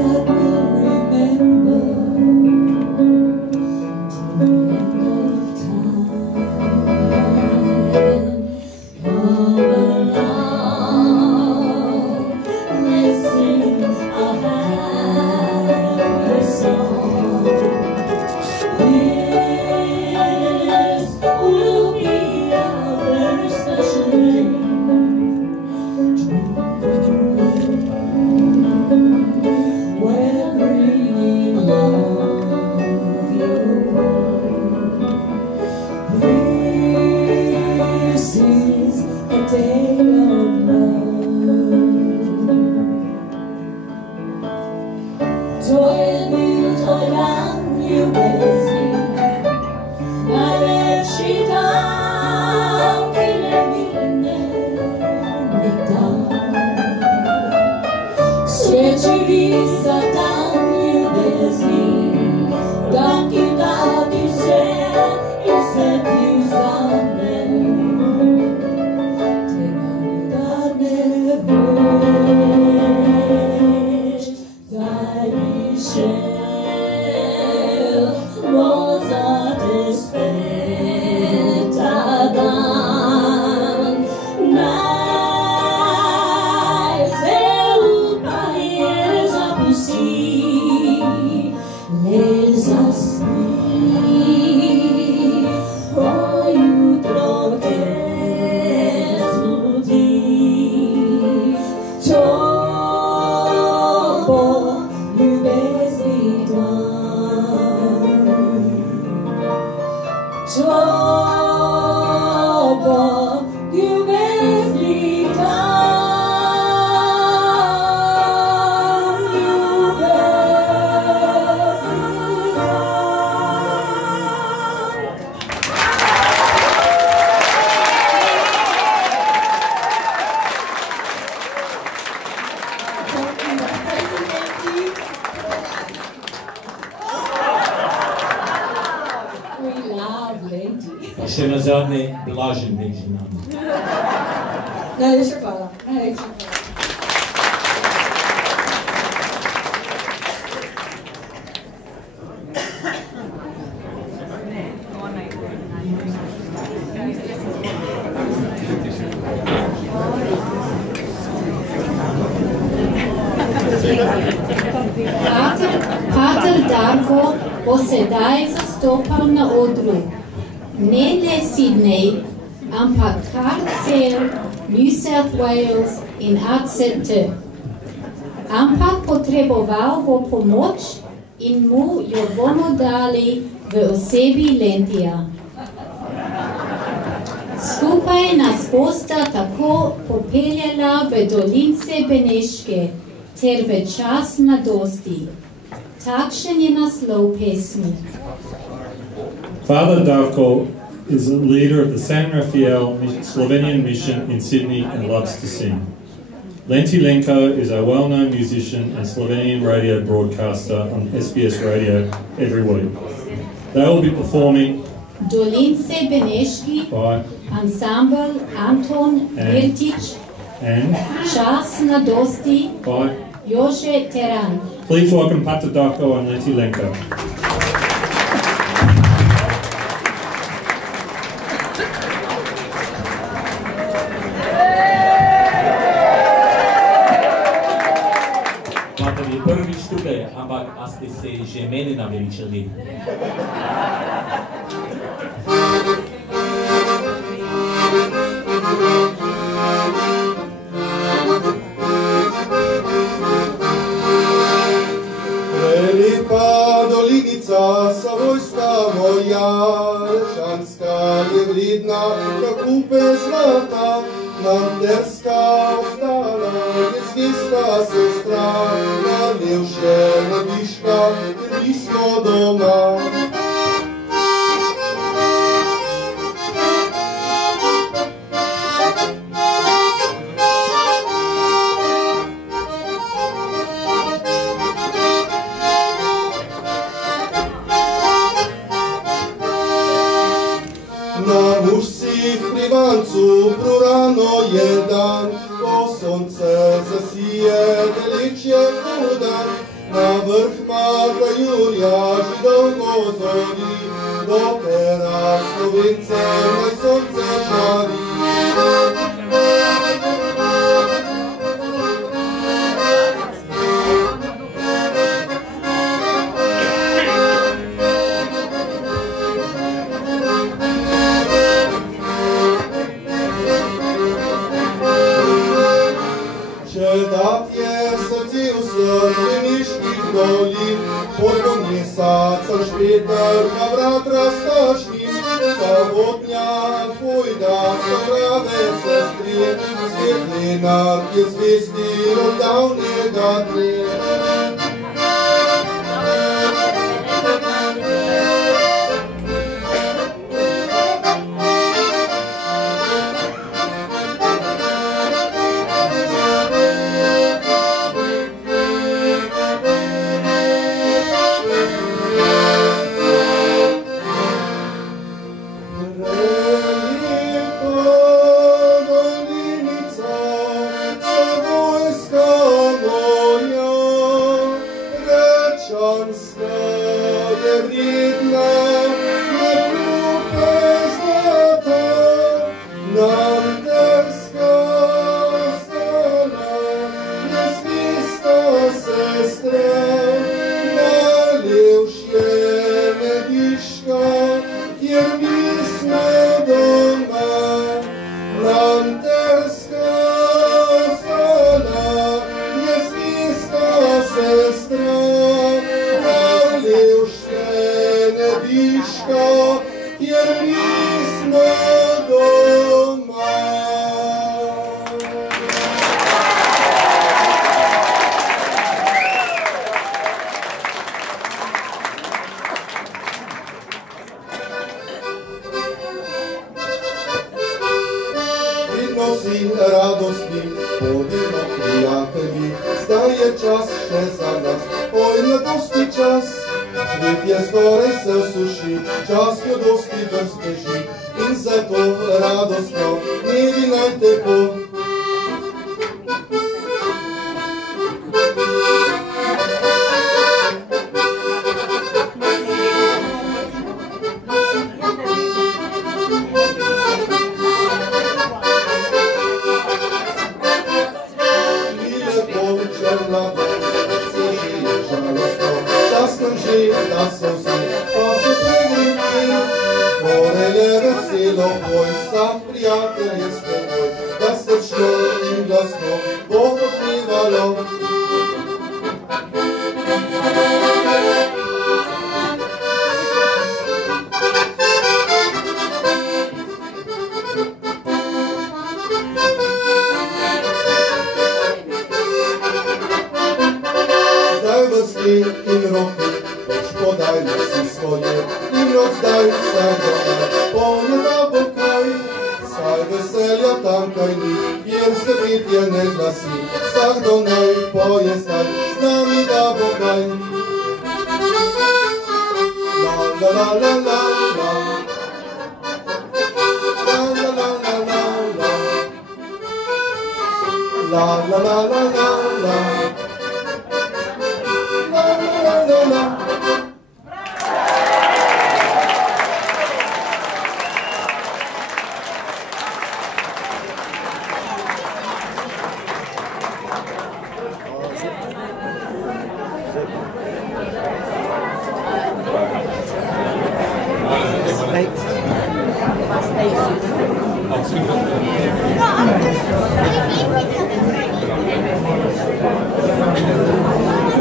that will remain. To je bil tvoj dan ljubezni, najlepši dan, ki ne mine nikdar. Sveči visa dan ljubezni, dan, ki dati se in se ti vzame. Tega nikdar ne veš, kdaj bi šel, bo zate spet ta dan. Naj te upanje zapusti, le zaspi, jutro te zbudi. To bo ljubezni dan, to bo ljubezni dan, ljubezni We love Lenti. Pa še na zadnje Blažen među nama. Najlepša hvala. Najlepša hvala. Pater Darko bo sedaj zastopal na odru ne le Sydney, ampak kar cel New South Wales in ACT. Ampak potreboval bo pomoč in mu jo bomo dali v osebi Lentija. Skupaj nas bosta tako popeljala v dolince Beneške ter v čas mladosti. Takšen je naslov pesmi. Father Darko is a leader of the San Rafael Slovenian mission in Sydney and loves to sing. Lenti Lenko is a well-known musician and Slovenian radio broadcaster on SBS Radio every week. They will be performing Dolince Beneški, by Ensemble Anton Virtič and Čas mladosti by Jože Teran. Please welcome Pater Darko and Lenti Lenko. Pater je prvič tukaj, ampak a ste se že meni naveličali? Prelepa dolinica, Savojska moja, Rečanska je vredna, kakupe zlata, nam Terska ostala, je zvesta sestra, na levše nebiška, ker nismo doma. Na mužcih pri vancu prurano je dan, ko sonce zasije daleč je kodan. Na vrh Mata Jurja že dolgo zori, dokera Slovence naj sonce žari. Саца Шпетер, Маврат Расташним, Заводня, Фойда, Савраве сестре, Светлина, ке звезди, Родавне гадне. Meščanska je vredna, je krupe zlata, nam terska stala, je zvesta sestra, najlepše mediška, kjer mi smo doma, nam terska stala, je zvesta sestra, najlepše mediška, kjer mi smo doma. Vidno si radostni, bodimo prijatelji, zdaj je čas še za nas, oj mladosti čas. Svet je skoraj se suši, čas mladosti brz beži, in zato radostno ne vinajte po.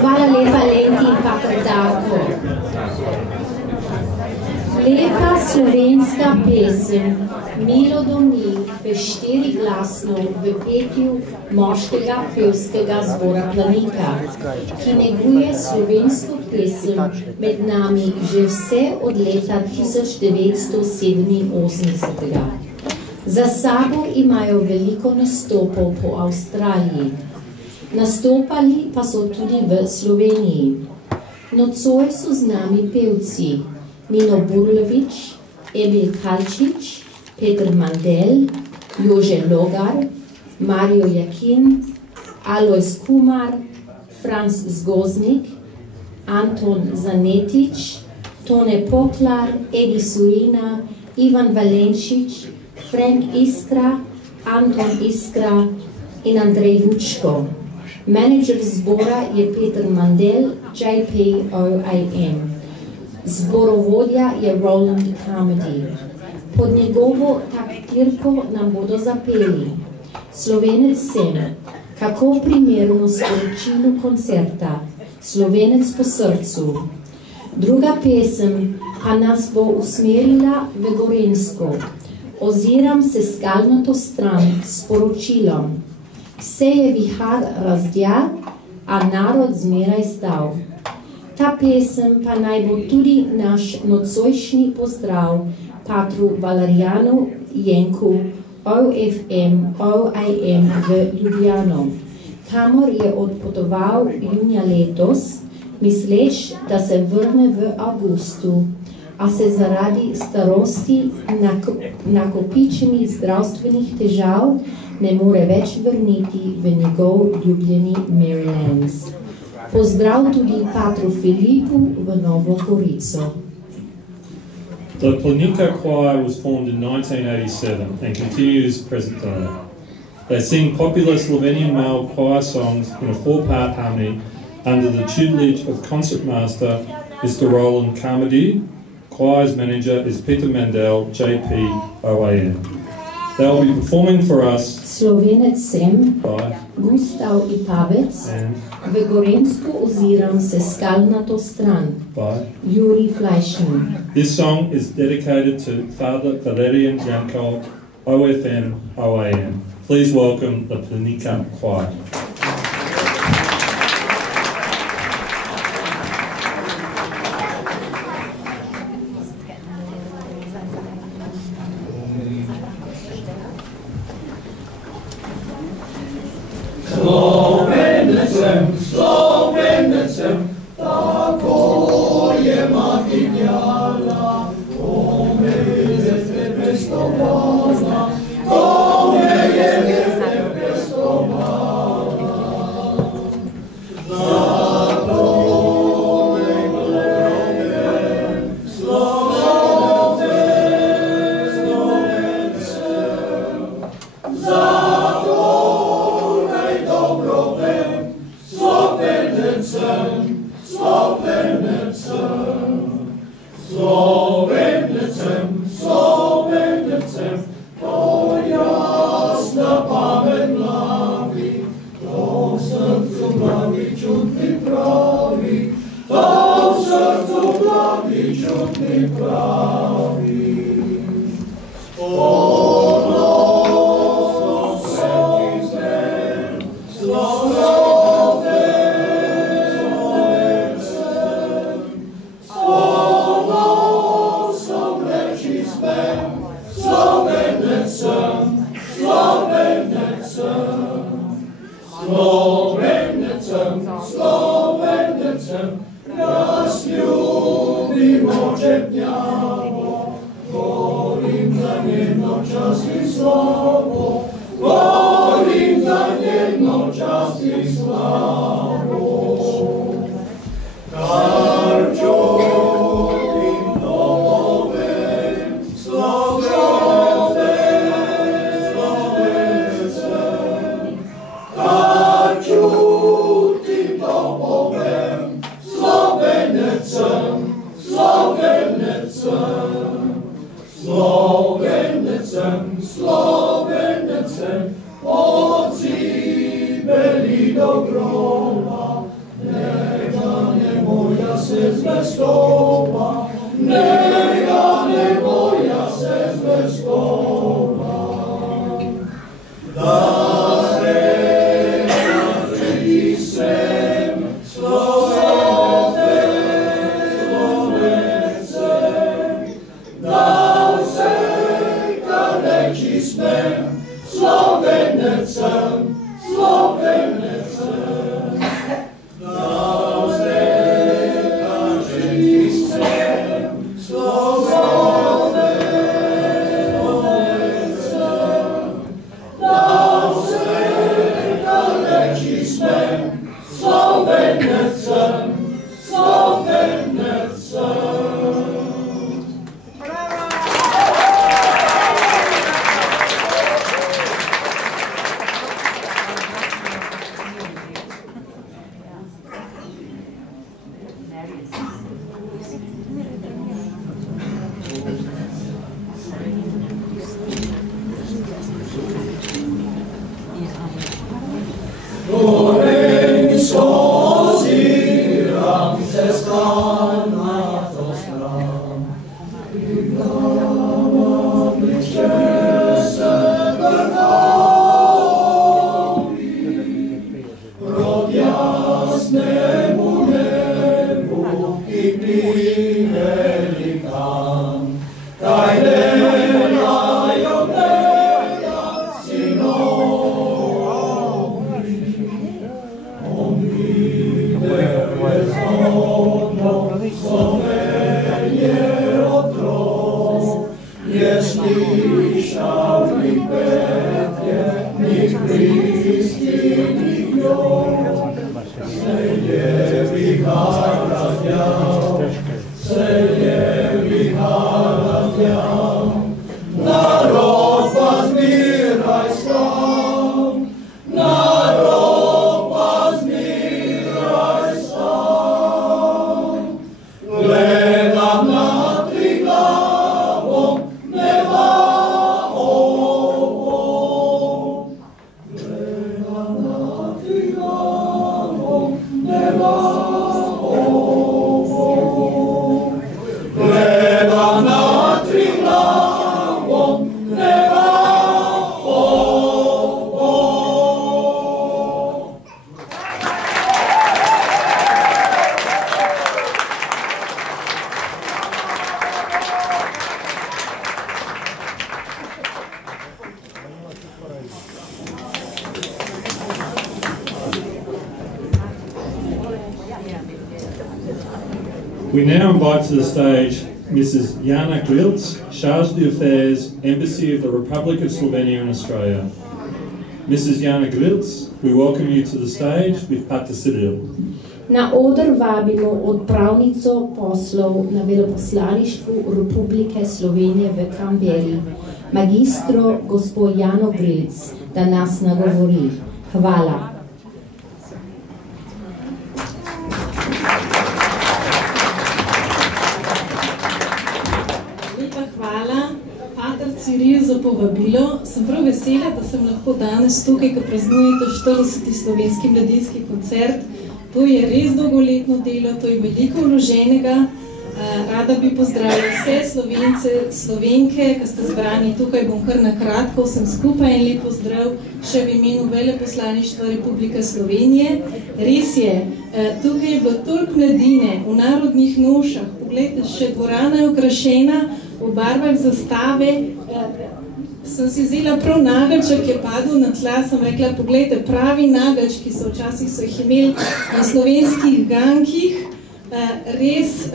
Hvala lepa Lenti in Pakar Darko. Lepa slovenska pesem Milo domi v štiriglasno v petju moškega pevskega zbora Planika, ki neguje slovensko pesem med nami že vse od leta 1987. Za sabo imajo veliko nastopov po Avstraliji. Nastopali pa so tudi v Sloveniji. Nocoj so z nami pevci Nino Burlovič, Emil Kalčič, Peter Mandel, Jože Logar, Mario Jakin, Alojz Kumar, Franz Zgoznik, Anton Zanetič, Tone Poklar, Edi Surina, Ivan Valenčič, Frank Iskra, Anton Iskra in Andrej Vučko. Menedžer zbora je Peter Mandel, JPOAM. Zborovodja je Roland Carmody. Pod njegovo taktirko nam bodo zapeli Slovenec sem, kako primerno sporočilo koncerta, Slovenec po srcu. Druga pesem pa nas bo usmerila v Gorenjsko. Oziram se skalnato stran s poročilom. Vse je vihar razdjal, a narod zmeraj stal. Ta pesem pa naj bo tudi naš nocojšnji pozdrav Patru Valerijanu Jenku OFM v Ljubljano, kamor je odpotoval junija letos, misleč, da se vrne v avgustu, a se zaradi starosti nakopičenih zdravstvenih težav ne more več vrniti v njegov ljubljeni Marylands. Pozdrav tudi patru Filipu v Novo Gorico. The Planika Choir was formed in 1987 and continues present day. They sing popular Slovenian male choir songs in a 4-part harmony under the tutelage of concertmaster Mr. Roland Carmody. Choir's manager is Peter Mandel, JP, OAM. They will be performing for us Slovenec sem, by Gustav Ipavec, and v Gorensko oziram se skalnato stran, by. Juri Fleischmann. This song is dedicated to Father Valerian Jankov, OFM, OAM. Please welcome the Planika Choir. Slovenecem, tako je mati djala, ko me je tebe stovala, ko me je tebe stovala. Zato me gledem, Slovencem, zato naj dobro vem, Slovenecem, to jasna pamet mlavi, to v srcu blavi čutni pravi, to v srcu blavi čutni pravi. Slovenecem, nas ljubim očepnjavo, volim za njeno čast i slavu, volim za njeno čast i slavu. Kar čutim domove, Slovenecem, kar čutim domove, Slovenecem, od Zibeli do groba, neka ne moja se zvestoba, neka ne moja se zvestoba. Da reči sem Slovenecem, da vse, kar reči smem, Slovenecem, da vse, kar reči smem, Slovenecem, da vse, kar reči smem, Slovenecem. Gorensko oziram se skalnato stran, i glava bliže se vrnovi, rod jasnemu nebu kipi velikan, kaj delajo tega sinovi. Slovenije otrok, je slišal ni petje, ni kristi, ni jod, se je We now invite to the stage Mrs. Jana Grilc, Charge d'Affaires, Embassy of the Republic of Slovenia in Australia. Mrs. Jana Grilc, we welcome you to the stage with Pater Cyril. Na oder vabimo odpravnico poslov na veleposlaništvu Republike Slovenije v Canberri, magistro gospod Jano Grilc, da nas nagovori. Hvala. Lepa hvala, Pater Cyril, za povabilo. Sem prav vesela, da sem lahko danes tukaj, ko praznujete 40. slovenski mladinski koncert. To je res dolgoletno delo, to je veliko vloženega. Rada bi pozdravila vse Slovence, Slovenke, ki ste zbrani tukaj, bom kar na kratko vsem skupaj in lep pozdrav še v imenu Veleposlaništva Republike Slovenije. Res je, tukaj je bilo toliko mladine v narodnih nošah, poglejte, še dvorana je okrašena v barvah zastave. Sem si vzela prav nageljček, ki je padel na tla, sem rekla, poglejte, pravi nageljčki so včasih so jih imeli na slovenskih gankih. Res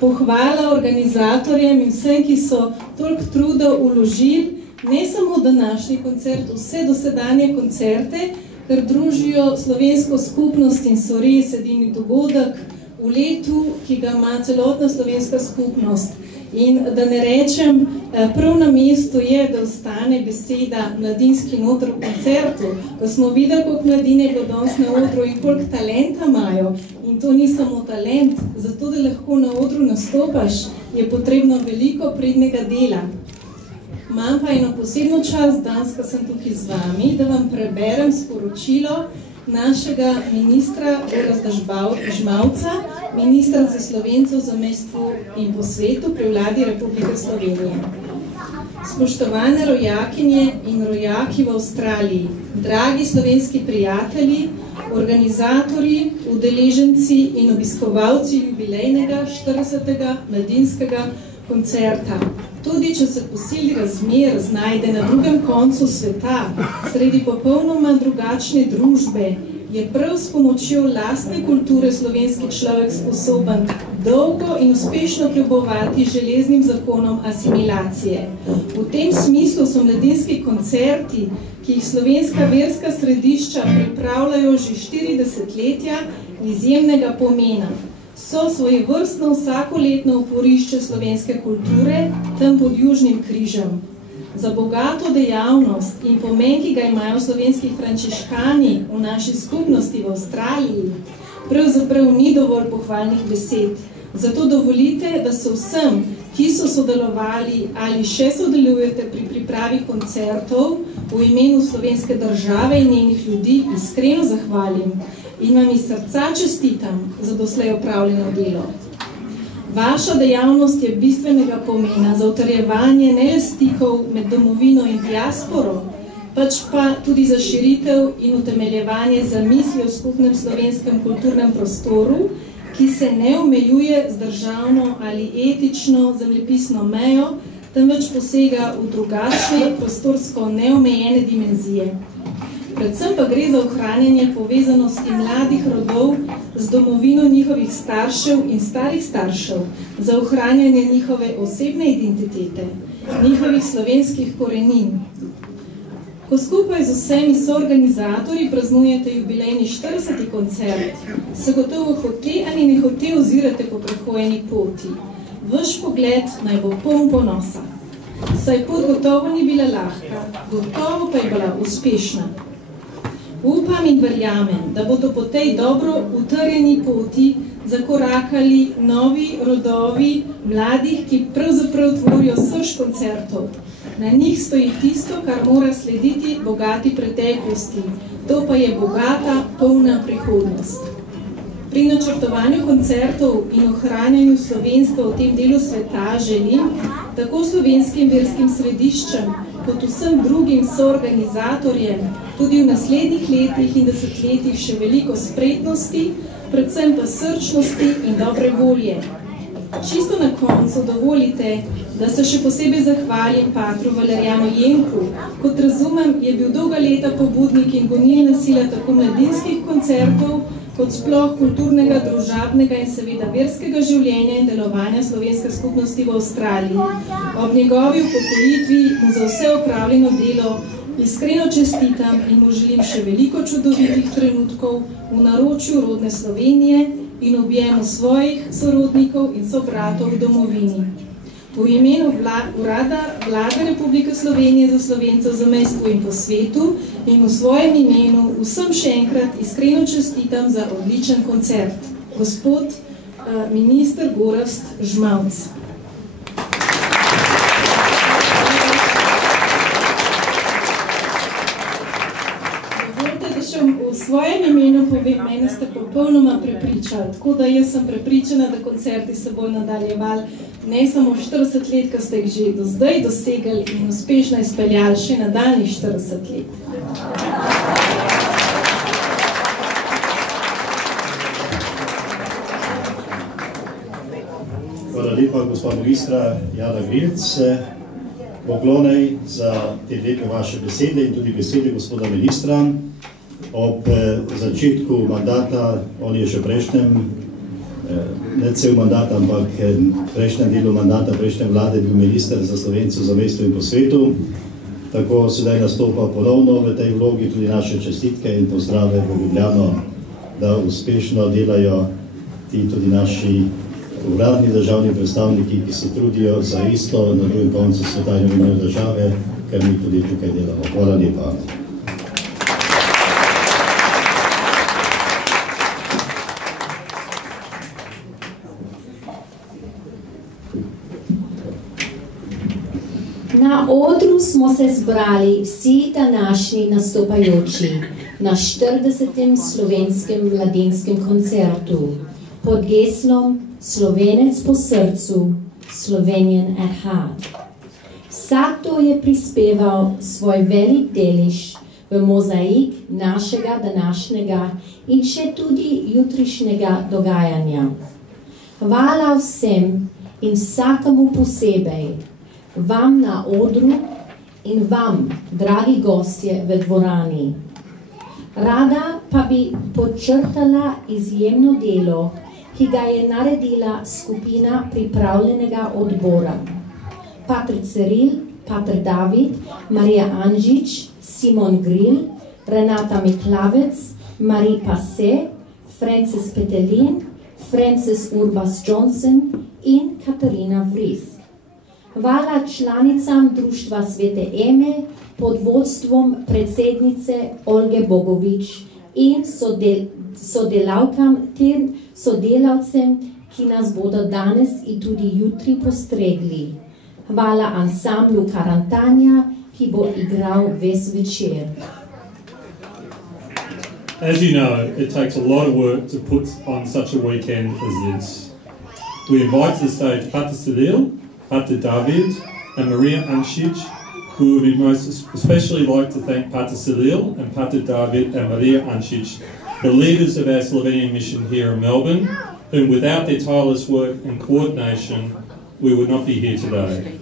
pohvala organizatorjem in vsem, ki so toliko truda vložili, ne samo današnji koncert, vse dosedanje koncerte, ker družijo slovensko skupnost in so res edini dogodek v letu, ki ga ima celotna slovenska skupnost. In da ne rečem, prav na mestu je, da ostane beseda mladinski noter v koncertu, ko smo videli, koliko mladine je bilo danes na odru in koliko talenta imajo. In to ni samo talent, zato da lahko na odru nastopaš, je potrebno veliko pridnega dela. Imam pa eno posebno čast danes, ko sem tukaj z vami, da vam preberem sporočilo našega ministra Gorazda Žmavca, ministra za Slovencev v zamejstvu in po svetu pri vladi Republike Slovenije. Spoštovane rojakinje in rojaki v Avstraliji, dragi slovenski prijatelji, organizatorji, udeleženci in obiskovalci jubilejnega 40. mladinskega koncerta. Tudi če se po sili razmer znajde na drugem koncu sveta, sredi popolnoma drugačne družbe, je prav s pomočjo lastne kulture slovenski človek sposoben dolgo in uspešno kljubovati železnim zakonom asimilacije. V tem smislu so mladinski koncerti, ki jih slovenska verska središča pripravljajo že 40-letja, izjemnega pomena. So svojevrstno vsakoletno uporišče slovenske kulture tam pod Južnim križem. Za bogato dejavnost in pomen, ki ga imajo slovenski frančiškani v naši skupnosti v Avstraliji, pravzaprav ni dovolj pohvalnih besed. Zato dovolite, da se vsem, ki so sodelovali ali še sodelujete pri pripravi koncertov v imenu slovenske države in njenih ljudi, iskreno zahvalim in vam iz srca čestitam za doslej opravljeno delo. Vaša dejavnost je bistvenega pomena za utrjevanje ne le stikov med domovino in diasporo, pač pa tudi za širitev in utemeljevanje zamisli o skupnem slovenskem kulturnem prostoru, ki se ne omejuje z državno ali etično zemljepisno mejo, temveč posega v drugačne prostorsko neomejene dimenzije. Predvsem pa gre za ohranjanje povezanosti mladih rodov z domovino njihovih staršev in starih staršev, za ohranjanje njihove osebne identitete, njihovih slovenskih korenin. Ko skupaj z vsemi soorganizatorji praznujete jubilejni 40. koncert, se gotovo hote ali ne hote ozirate po prehojeni poti. Vaš pogled naj bo poln ponosa. Saj pot gotovo ni bila lahka, gotovo pa je bila uspešna. Upam in verjamem, da bodo po tej dobro utrjeni poti zakorakali novi rodovi mladih, ki pravzaprav tvorijo srž koncertov. Na njih stoji tisto, kar mora slediti bogati preteklosti. To pa je bogata, polna prihodnost. Pri načrtovanju koncertov in ohranjanju slovenstva v tem delu sveta želim tako slovenskim verskim središčem, kot vsem drugim soorganizatorjem, tudi v naslednjih letih in desetletjih še veliko spretnosti, predvsem pa srčnosti in dobre volje. Čisto na koncu dovolite, da se še posebej zahvalim patru Valerijanu Jenku. Kot razumem, je bil dolga leta pobudnik in gonilna sila tako mladinskih koncertov, kot sploh kulturnega, družabnega in seveda verskega življenja in delovanja slovenske skupnosti v Avstraliji. Ob njegovi upokojitvi mu za vse opravljeno delo iskreno čestitam in mu želim še veliko čudovitih trenutkov v naročju rodne Slovenije in objemu svojih sorodnikov in sobratov v domovini. V imenu Urada Vlade Republike Slovenije za Slovence v zamejstvu in po svetu in v svojem imenu vsem še enkrat iskreno čestitam za odličen koncert. Gospod minister Gorazd Žmavc. V svojem imenu povem, mene ste popolnoma prepričali, tako da jaz sem prepričana, da koncerti se bojo nadaljevali ne samo 40 let, ko ste jih že do zdaj dosegali in uspešno izpeljali še nadaljnjih 40 let. Hvala lepa, gospod ministra Jana Grilc. Poklonej za te lepe vaše besede in tudi besede gospoda ministra. Ob začetku mandata, on je še prejšnjem, ne cel mandat, ampak prejšnjem delu mandata, prejšnje vlade bil minister za Slovence v zamejstvu in po svetu. Tako sedaj nastopa ponovno v tej vlogi, tudi naše čestitke in pozdrave v Ljubljano, da uspešno delajo ti tudi naši uradni državni predstavniki, ki se trudijo za isto na drugem koncu sveta in imenu države, ker mi tudi tukaj delamo. Hvala lepa. Na odru smo se zbrali vsi današnji nastopajoči na 40. slovenskem mladinskem koncertu pod geslom Slovenec po srcu, Slovenian at heart. Vsakdo je prispeval svoj velik delež v mozaik našega današnjega in še tudi jutrišnjega dogajanja. Hvala vsem in vsakemu posebej, vam na odru in vam, dragi gostje v dvorani. Rada pa bi podčrtala izjemno delo, ki ga je naredila skupina pripravljenega odbora. Pater Ciril, Pater David, Marija Anžič, Simon Grill, Renata Miklavec, Marie Passe, Francis Petelin, Francis Urbas Johnson in Katarina Vries. Hvala članicam Društva Svete Eme pod vodstvom predsednice Olge Bogovič in sodelavkam ter sodelavcem, ki nas bodo danes in tudi jutri postregli. Hvala ansamblu Karantanja, ki bo igral ves večer. As you know, it takes a lot of work to put on such a weekend as this. We invite to the stage Pater Ciril, Pater David and Maria Anšič, who would most especially like to thank Pater Ciril and Pater David and Maria Anšič, the leaders of our Slovenian mission here in Melbourne, whom without their tireless work and coordination, we would not be here today.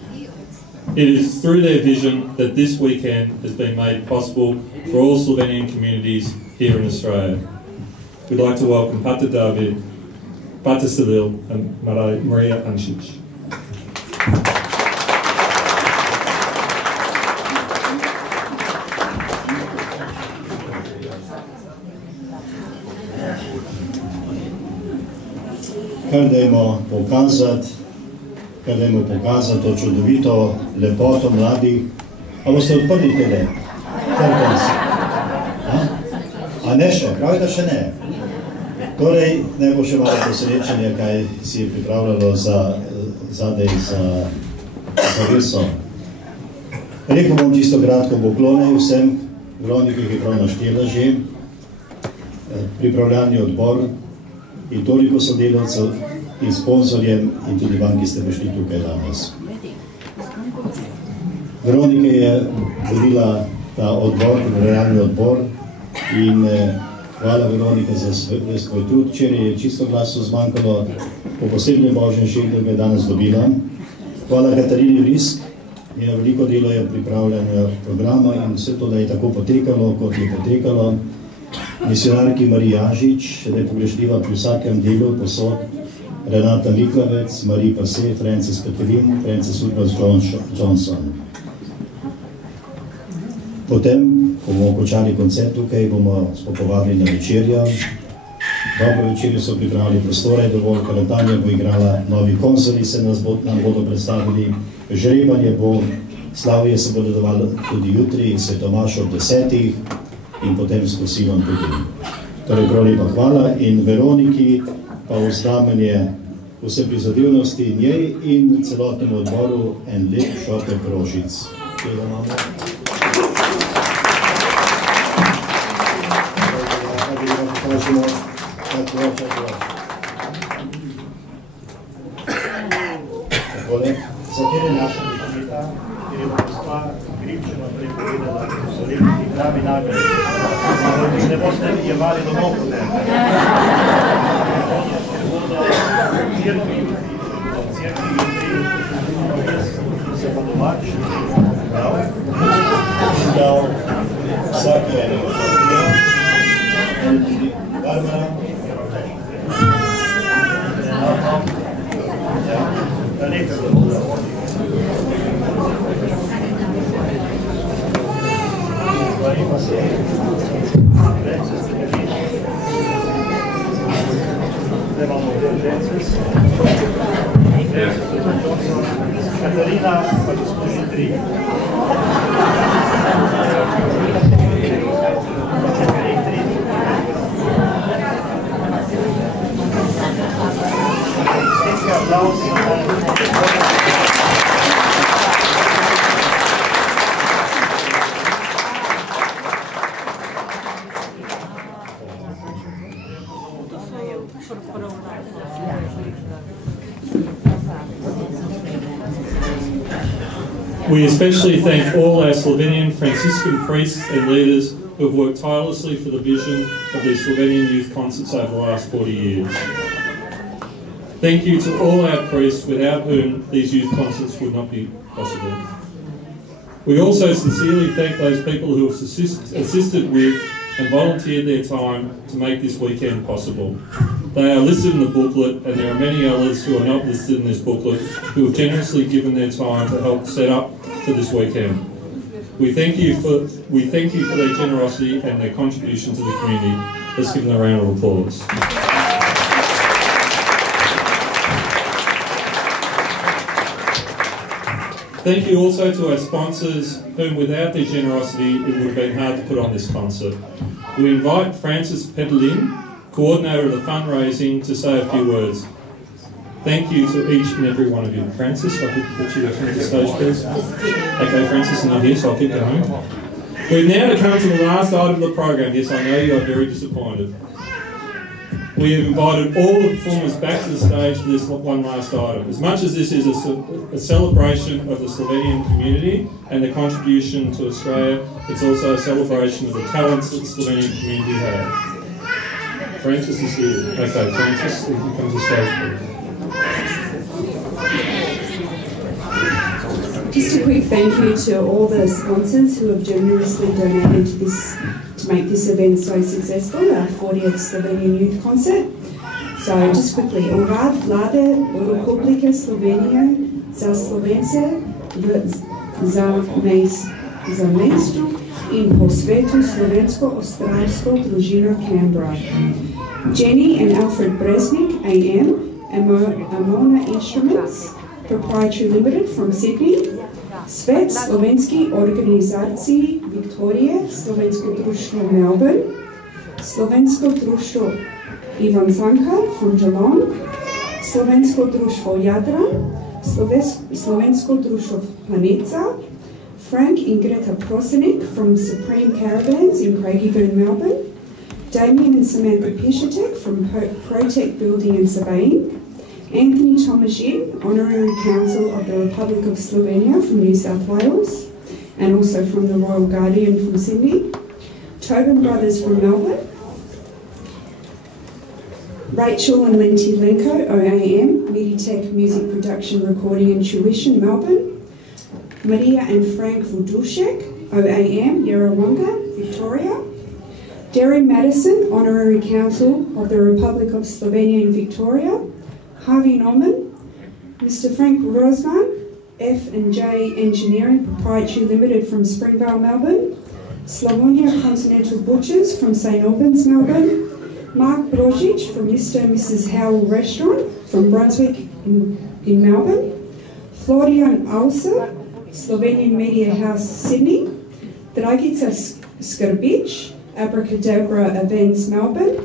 It is through their vision that this weekend has been made possible for all Slovenian communities here in Australia. We'd like to welcome Pater David, Pater Ciril and Maria Anšič. Kar dajmo pokazati to čudovito lepoto mladih. A boste odprli tele? A ne še? Pravi, da še ne. Torej, ne bo še malo posrečenja, kaj si je pripravljalo zadej za veso. Rekel bom čisto kratko poklone vsem, Veronika je prav naštela že, pripravljalni odbor in toliko sodelavcev in sponzorjem in tudi vam, ki ste prišli tukaj danes. Veronika je vodila ta odbor, pripravljalni odbor in hvala Veronika za svoj trud. Včeraj je čisto glasno zmanjkalo, po posebnem božjem šeglu ga je danes dobila. Hvala Katarini Vries, njeno veliko delo je pripravljanje programa in vse to, da je tako potekalo, kot je potekalo. misionarki Mariji Janžič, nepogrešljiva pri vsakem delu posod, Renata Miklavec, Marie Pase, Francis Petelin, Francis Lucas Johnson. Potem, ko bomo končali koncert tukaj, bomo povabili na večerjo. Dobro večerjo so pripravili prostore, dovolj Karatanja bo igrala, novi konzuli se nam bodo predstavili, žrebanje bo, slavje se bo dodavalo tudi jutri, Svetomaš ob 10. in potem s kosilom tudi. Torej, prav lepa hvala in Veroniki pa v znamenje vse prizadevnosti njej in celotnemu odboru en lep šopek rožic. Kjega imamo? Takole, za kjer je naša prihodita, kjer je gospa Gripčeva prepovedala, ko so lepiti pravi nagradi. Ne boste jevali domov potem. Cerkvi se pa domač dal vsaki enega Barbara da nekaj stvari pa se zdaj imamo Francis Katarina pa gospodin 3 We especially thank all our Slovenian Franciscan priests and leaders who have worked tirelessly for the vision of these Slovenian youth concerts over the last 40 years. Thank you to all our priests without whom these youth concerts would not be possible. We also sincerely thank those people who have assisted with and volunteered their time to make this weekend possible. They are listed in the booklet, and there are many others who are not listed in this booklet who have generously given their time to help set up for this weekend. We thank you for their generosity and their contribution to the community. Let's give them a round of applause. Thank you also to our sponsors, whom without their generosity it would have been hard to put on this concert. We invite Francis Petelin, coordinator of the fundraising, to say a few words. Thank you to each and every one of you. Francis, I could put you to the stage, please. Okay, Francis is not here, so I'll keep going. We've now come to the last item of the program. Yes, I know you are very disappointed. We have invited all the performers back to the stage for this one last item. As much as this is a celebration of the Slovenian community and their contribution to Australia, it's also a celebration of the talents that the Slovenian community has. Francis is here. Okay, Francis, you can come to the stage, please. Just a quick thank you to all the sponsors who have generously donated to make this event so successful, our 40th Slovenian Youth Concert. So just quickly, Urad Vlade Republike Slovenije za Slovence za mestru in po svetu slovensko-australsko družino Canberra. Jenny and Alfred Bresnik, AM, Amona Instruments, Proprietary Limited from Sydney, Svet Slovenski organizaciji Viktorije, Slovensko društvo Melbourne, Slovensko društvo Ivan Cankar from Geelong, Slovensko društvo Jadran, Slovensko društvo Planica, Frank and Greta Prosenik from Supreme Caravans in Craigieburn, Melbourne, Damien and Samantha Pishatek from Protect Building and Surveying, Anthony Tomashin, Honorary Council of the Republic of Slovenia from New South Wales, and also from the Royal Guardian from Sydney, Tobin Brothers from Melbourne, Rachel and Lenti Lenko, OAM, Meditech Music Production, Recording and Tuition, Melbourne, Maria and Frank Vudushek, OAM, Yarrawonga, Victoria, Jerry Madison, Honorary Counsel of the Republic of Slovenia in Victoria, Harvey Norman, Mr. Frank Rosman, F&J Engineering Proprietary Limited from Springvale, Melbourne, Slavonia Continental Butchers from St Albans, Melbourne, Mark Brozic from Mr. and Mrs. Howell Restaurant from Brunswick in Melbourne, Florian Auser, Slovenian Media House, Sydney, Dragica Skrbic, Abracadabra Events, Melbourne,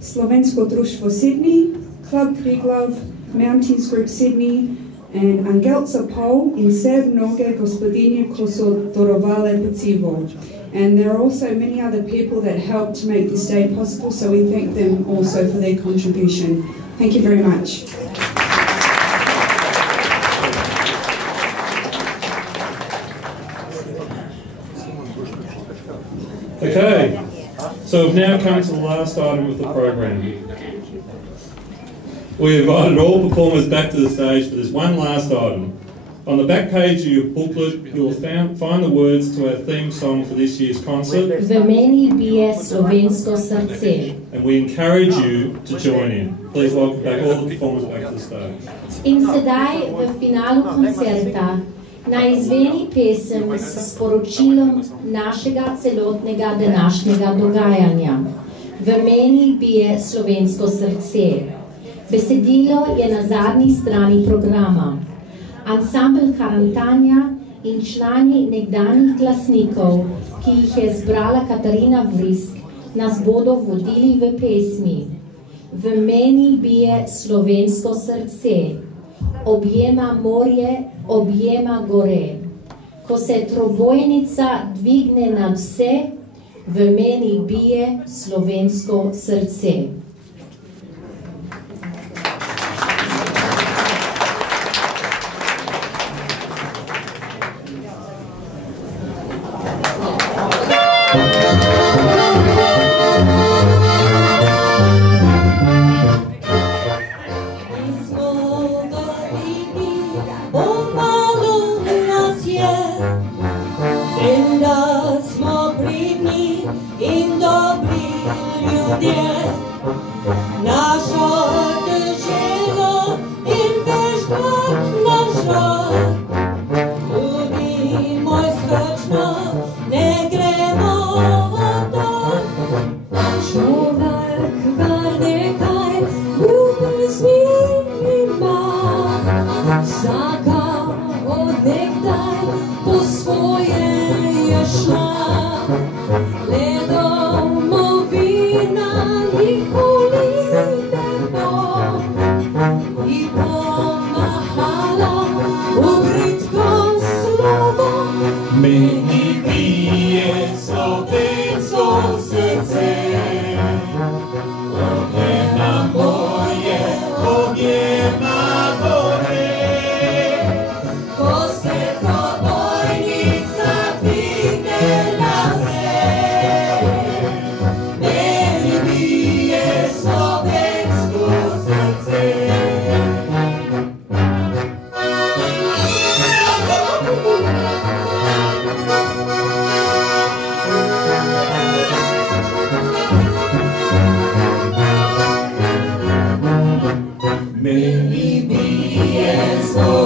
Slovensko Društvo Sydney, Club Kriglov, Mountains Group Sydney, and Angelca Pol in Sev Noge Gospodinje ko so darovale pecivo. And there are also many other people that helped to make this day possible, so we thank them also for their contribution. Thank you very much. Okay, so we've now come to the last item of the program. We invited all performers back to the stage for this one last item. On the back page of your booklet, you'll find the words to our theme song for this year's concert. V meni bije slovensko srce. And we encourage you to join in. Please welcome back all the performers back to the stage. In sedaj v finalu koncerta naj izveni pesem s sporočilom našega celotnega današnjega dogajanja. V meni bije slovensko srce. Besedilo je na zadnji strani programa. Ansambel Karantanja in člani nekdanjih glasnikov, ki jih je zbrala Katarina Vrisk, nas bodo vodili v pesmi. V meni bije slovensko srce, objema morje, objema gore. Ko se trobojnica dvigne nad vse, v meni bije slovensko srce. Meni bije slovensko